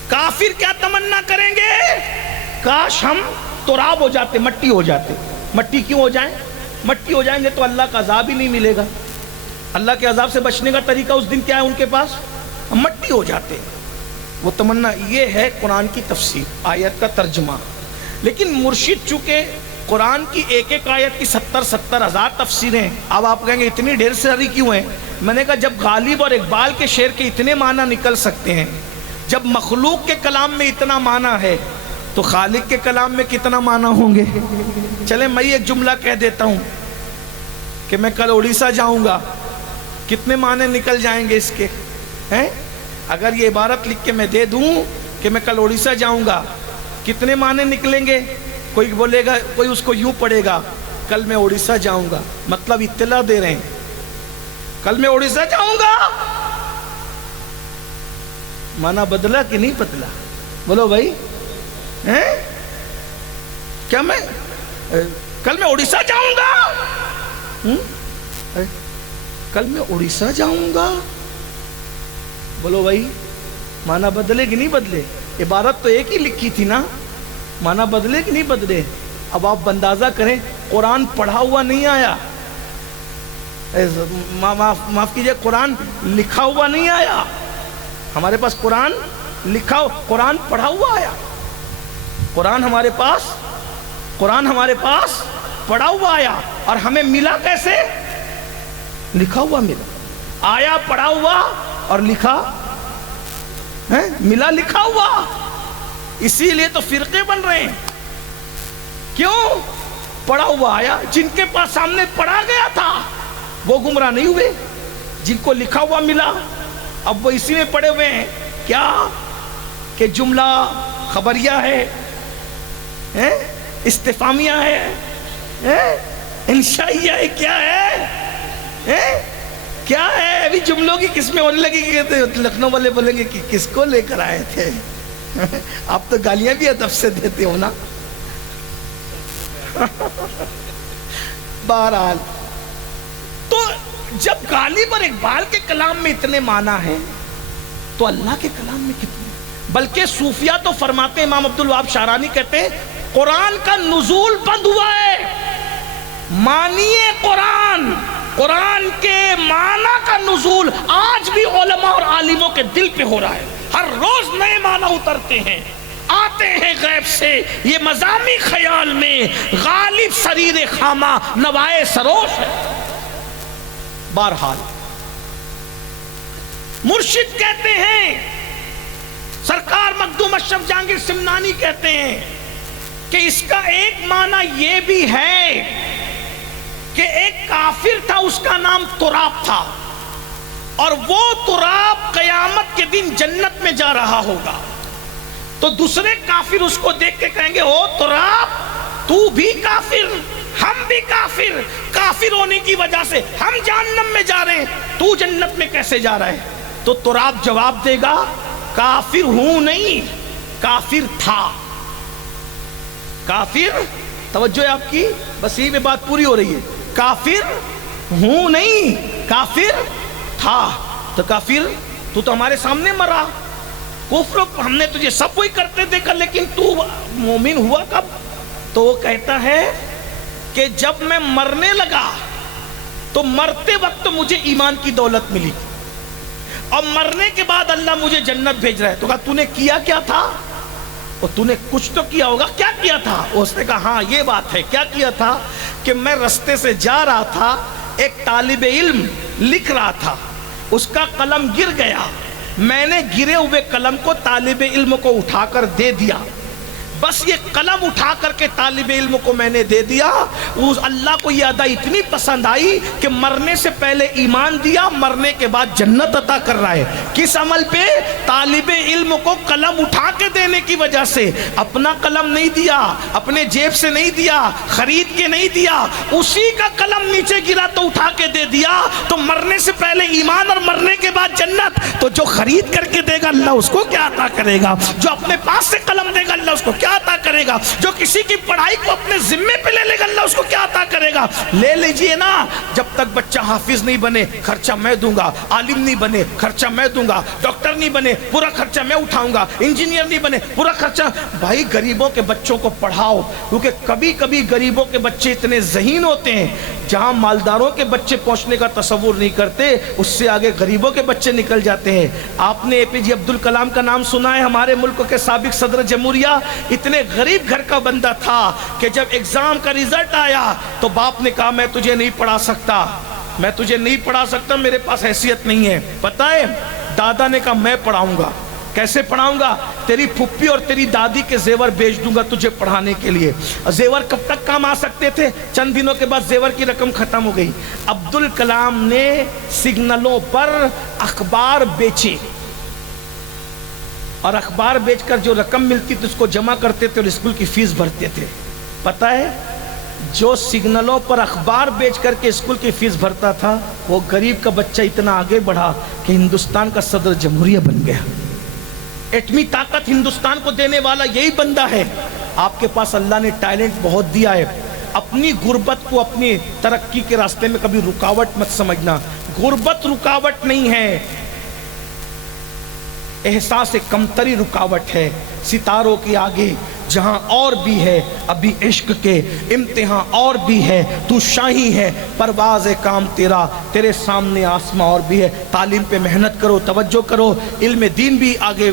کافر کیا تمنا کریں گے؟ کاش ہم تراب ہو جاتے، مٹی ہو جاتے۔ مٹی کیوں ہو جائیں؟ مٹی ہو جائیں گے تو اللہ کا عذاب ہی نہیں ملے گا۔ اللہ کے عذاب سے بچنے کا طریقہ اس دن کیا ہے ان کے پاس؟ ہم مٹی ہو جاتے۔ وہ تمنا، یہ ہے قرآن کی تفسیر، آیت کا ترجمہ۔ لیکن مرشد چونکہ قرآن کی ایک ایک آیت کی 70 ہزار تفسیریں، اب آپ کہیں گے اتنی ڈھیر ساری کیوں ہیں؟ میں نے کہا جب غالب اور اقبال کے شعر کے اتنے معنی نکل سکتے ہیں، جب مخلوق کے کلام میں اتنا معنی ہے تو خالق کے کلام میں کتنا معنی ہوں گے؟ چلیں میں ایک جملہ کہہ دیتا ہوں کہ میں کل اڑیسہ جاؤں گا، کتنے معنی نکل جائیں گے اس کے ہیں؟ اگر یہ عبارت لکھ کے میں دے دوں کہ میں کل اڑیسہ جاؤں گا، کتنے معنی نکلیں گے؟ کوئی بولے گا، کوئی اس کو یوں پڑھے گا کل میں اڑیسہ جاؤں گا، مطلب اطلاع دے رہے ہیں کل میں اڑیسہ جاؤں گا۔ معنی بدلا کہ نہیں بدلا؟ بولو بھائی، کیا میں کل میں اڑیسہ جاؤں گا؟ کل میں اڑیسہ جاؤں گا، بولو بھائی معنی بدلے کہ نہیں بدلے؟ عبارت تو ایک ہی لکھی تھی نا، معنی بدلے کہ نہیں بدلے؟ اب آپ اندازہ کریں، قرآن پڑھا ہوا نہیں آیا، معاف کیجئے، قرآن لکھا ہوا نہیں آیا۔ ہمارے پاس قرآن لکھا، قرآن پڑھا ہوا آیا۔ قرآن ہمارے پاس پڑھا ہوا آیا، اور ہمیں ملا کیسے؟ لکھا ہوا ملا۔ آیا پڑھا ہوا اور لکھا ملا لکھا ہوا۔ اسی لیے تو فرقے بن رہے ہیں، کیوں؟ پڑھا ہوا آیا، جن کے پاس سامنے پڑھا گیا تھا وہ گمراہ نہیں ہوئے، جن کو لکھا ہوا ملا اب وہ اسی میں پڑے ہوئے ہیں۔ کیا کہ جملہ خبریہ ہے، استفہامیہ ہے، انشائیہ ہے، کیا ہے؟ کیا ہے؟ ابھی جملوں کی قسمیں ہونے لگی کہ لکھنؤ والے بولیں گے کہ کس کو لے کر آئے تھے؟ آپ تو گالیاں بھی ادب سے دیتے ہو نا۔ بہرحال تو جب غالب اور اقبال کے کلام میں اتنے معنی ہیں تو اللہ کے کلام میں کتنے؟ بلکہ صوفیہ تو فرماتے ہیں، امام عبدالوہاب شعرانی کہتے ہیں قرآن کا نزول بند ہوا ہے، معنی قرآن، قرآن کے معنی کا نزول آج بھی علماء اور عالموں کے دل پہ ہو رہا ہے۔ ہر روز نئے معنی اترتے ہیں، آتے ہیں غیب سے، یہ مضامی خیال میں غالب سریر خامہ نوائے سروش ہے۔ بہرحال مرشد کہتے ہیں، سرکار مخدوم اشرف جہانگیر سمنانی کہتے ہیں کہ اس کا ایک معنی یہ بھی ہے کہ ایک کافر تھا، اس کا نام تراب تھا، اور وہ تراب قیامت کے دن جنت میں جا رہا ہوگا، تو دوسرے کافر اس کو دیکھ کے کہیں گے او تراب تو بھی کافر، ہم بھی کافر، کافر ہونے کی وجہ سے ہم جہنم میں جا رہے ہیں، تو جنت میں کیسے جا رہا ہے؟ تو تراب جواب دے گا کافر ہوں نہیں، کافر تھا. کافر، توجہ ہے آپ کی، بس یہی میں بات پوری ہو رہی ہے. کافر ہوں نہیں، کافر تھا. تو کافر تو ہمارے سامنے مرا. کفر ہم نے تجھے سب کوئی کرتے دیکھا، لیکن تو مومن ہوا کب؟ تو وہ کہتا ہے کہ جب میں مرنے لگا تو مرتے وقت مجھے ایمان کی دولت ملی، اور مرنے کے بعد اللہ مجھے جنت بھیج رہا ہے. تو کہا تو نے کیا کیا تھا؟ اور تو نے کچھ تو کیا ہوگا، کیا کیا تھا؟ اس نے کہا ہاں یہ بات ہے. کیا کیا تھا؟ کہ میں رستے سے جا رہا تھا، ایک طالب علم لکھ رہا تھا، اس کا قلم گر گیا، میں نے گرے ہوئے قلم کو طالب علم کو اٹھا کر دے دیا. بس یہ قلم اٹھا کر کے طالب علم کو میں نے دے دیا. اس اللہ کو یہ ادا اتنی پسند آئی کہ مرنے سے پہلے ایمان دیا، مرنے کے بعد جنت عطا کر رہا ہے. کس عمل پہ؟ طالب علم کو قلم اٹھا کے دینے کی وجہ سے. اپنا قلم نہیں دیا، اپنے جیب سے نہیں دیا، خرید کے نہیں دیا، اسی کا قلم نیچے گرا تو اٹھا کے دے دیا. تو مرنے سے پہلے ایمان اور مرنے کے بعد جنت. تو جو خرید کر کے دے گا اللہ اس کو کیا عطا کرے گا؟ جو اپنے پاس سے قلم دے گا اللہ اس کو کیا عطا کرے گا؟ جو کسی کی پڑھائی کو اپنے ذمے پہ لے لے گا اللہ اس کو کیا عطا کرے گا؟ لے لیجئے نا. جب تک بچہ حافظ نہیں بنے خرچہ میں دوں گا، عالم نہیں بنے خرچہ میں دوں گا، ڈاکٹر نہیں بنے پورا خرچہ میں اٹھاؤں گا، انجینئر نہیں بنے پورا خرچہ. بھائی غریبوں کے بچوں کو پڑھاؤ، کیونکہ کبھی کبھی غریبوں کے بچے اتنے ذہین ہوتے ہیں جہاں مالداروں کے بچے پہنچنے کا تصور نہیں کرتے، اس سے آگے غریبوں کے بچے نکل جاتے ہیں. آپ نے اے پی جے عبد الکلام کا نام سنا ہے، ہمارے ملک کے سابق صدر جمہوریہ. اتنے غریب گھر کا بندہ تھا کہ جب ایگزام کا رزلٹ آیا تو باپ نے کہا میں تجھے نہیں پڑھا سکتا، میں تجھے نہیں پڑھا سکتا، میرے پاس حیثیت نہیں ہے. پتہ ہے دادا نے کہا میں پڑھاؤں گا. کیسے پڑھاؤں گا؟ تیری پھپھی اور تیری دادی کے زیور بیچ دوں گا تجھے پڑھانے کے لیے. زیور کب تک کام آ سکتے تھے؟ چند دنوں کے بعد زیور کی رقم ختم ہو گئی. عبد الکلام نے سگنلوں پر اخبار بیچے، اور اخبار بیچ کر جو رقم ملتی تھی اس کو جمع کرتے تھے اور اسکول کی فیس بھرتے تھے. پتہ ہے جو سگنلوں پر اخبار بیچ کر کے اسکول کی فیس بھرتا تھا وہ غریب کا بچہ اتنا آگے بڑھا کہ ہندوستان کا صدر جمہوریہ بن گیا. ایٹمی طاقت ہندوستان کو دینے والا یہی بندہ ہے. آپ کے پاس اللہ نے ٹیلنٹ بہت دیا ہے. اپنی غربت کو اپنی ترقی کے راستے میں کبھی رکاوٹ مت سمجھنا. غربت رکاوٹ نہیں ہے، احساس کمتری رکاوٹ ہے. ستاروں کے آگے جہاں اور بھی ہے ابھی عشق کے امتحان اور بھی ہے، تو شاہی ہے پرواز کام تیرا، تیرے سامنے آسماں اور بھی ہے. تعلیم پہ محنت کرو، توجہ کرو، علم دین بھی آگے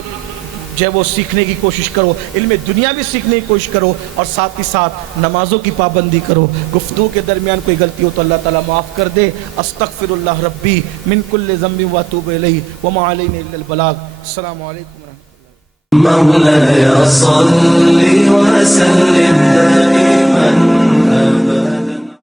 جو ہے وہ سیکھنے کی کوشش کرو، علم دنیا بھی سیکھنے کی کوشش کرو، اور ساتھ ہی ساتھ نمازوں کی پابندی کرو. گفتگو کے درمیان کوئی غلطی ہو تو اللہ تعالیٰ معاف کر دے. استغفر اللہ ربی من کل ذنب واتوب الیہ وما علینا الا البلاغ. السلام علیکم ورحمۃ اللہ. مولاي صل وسلم دائما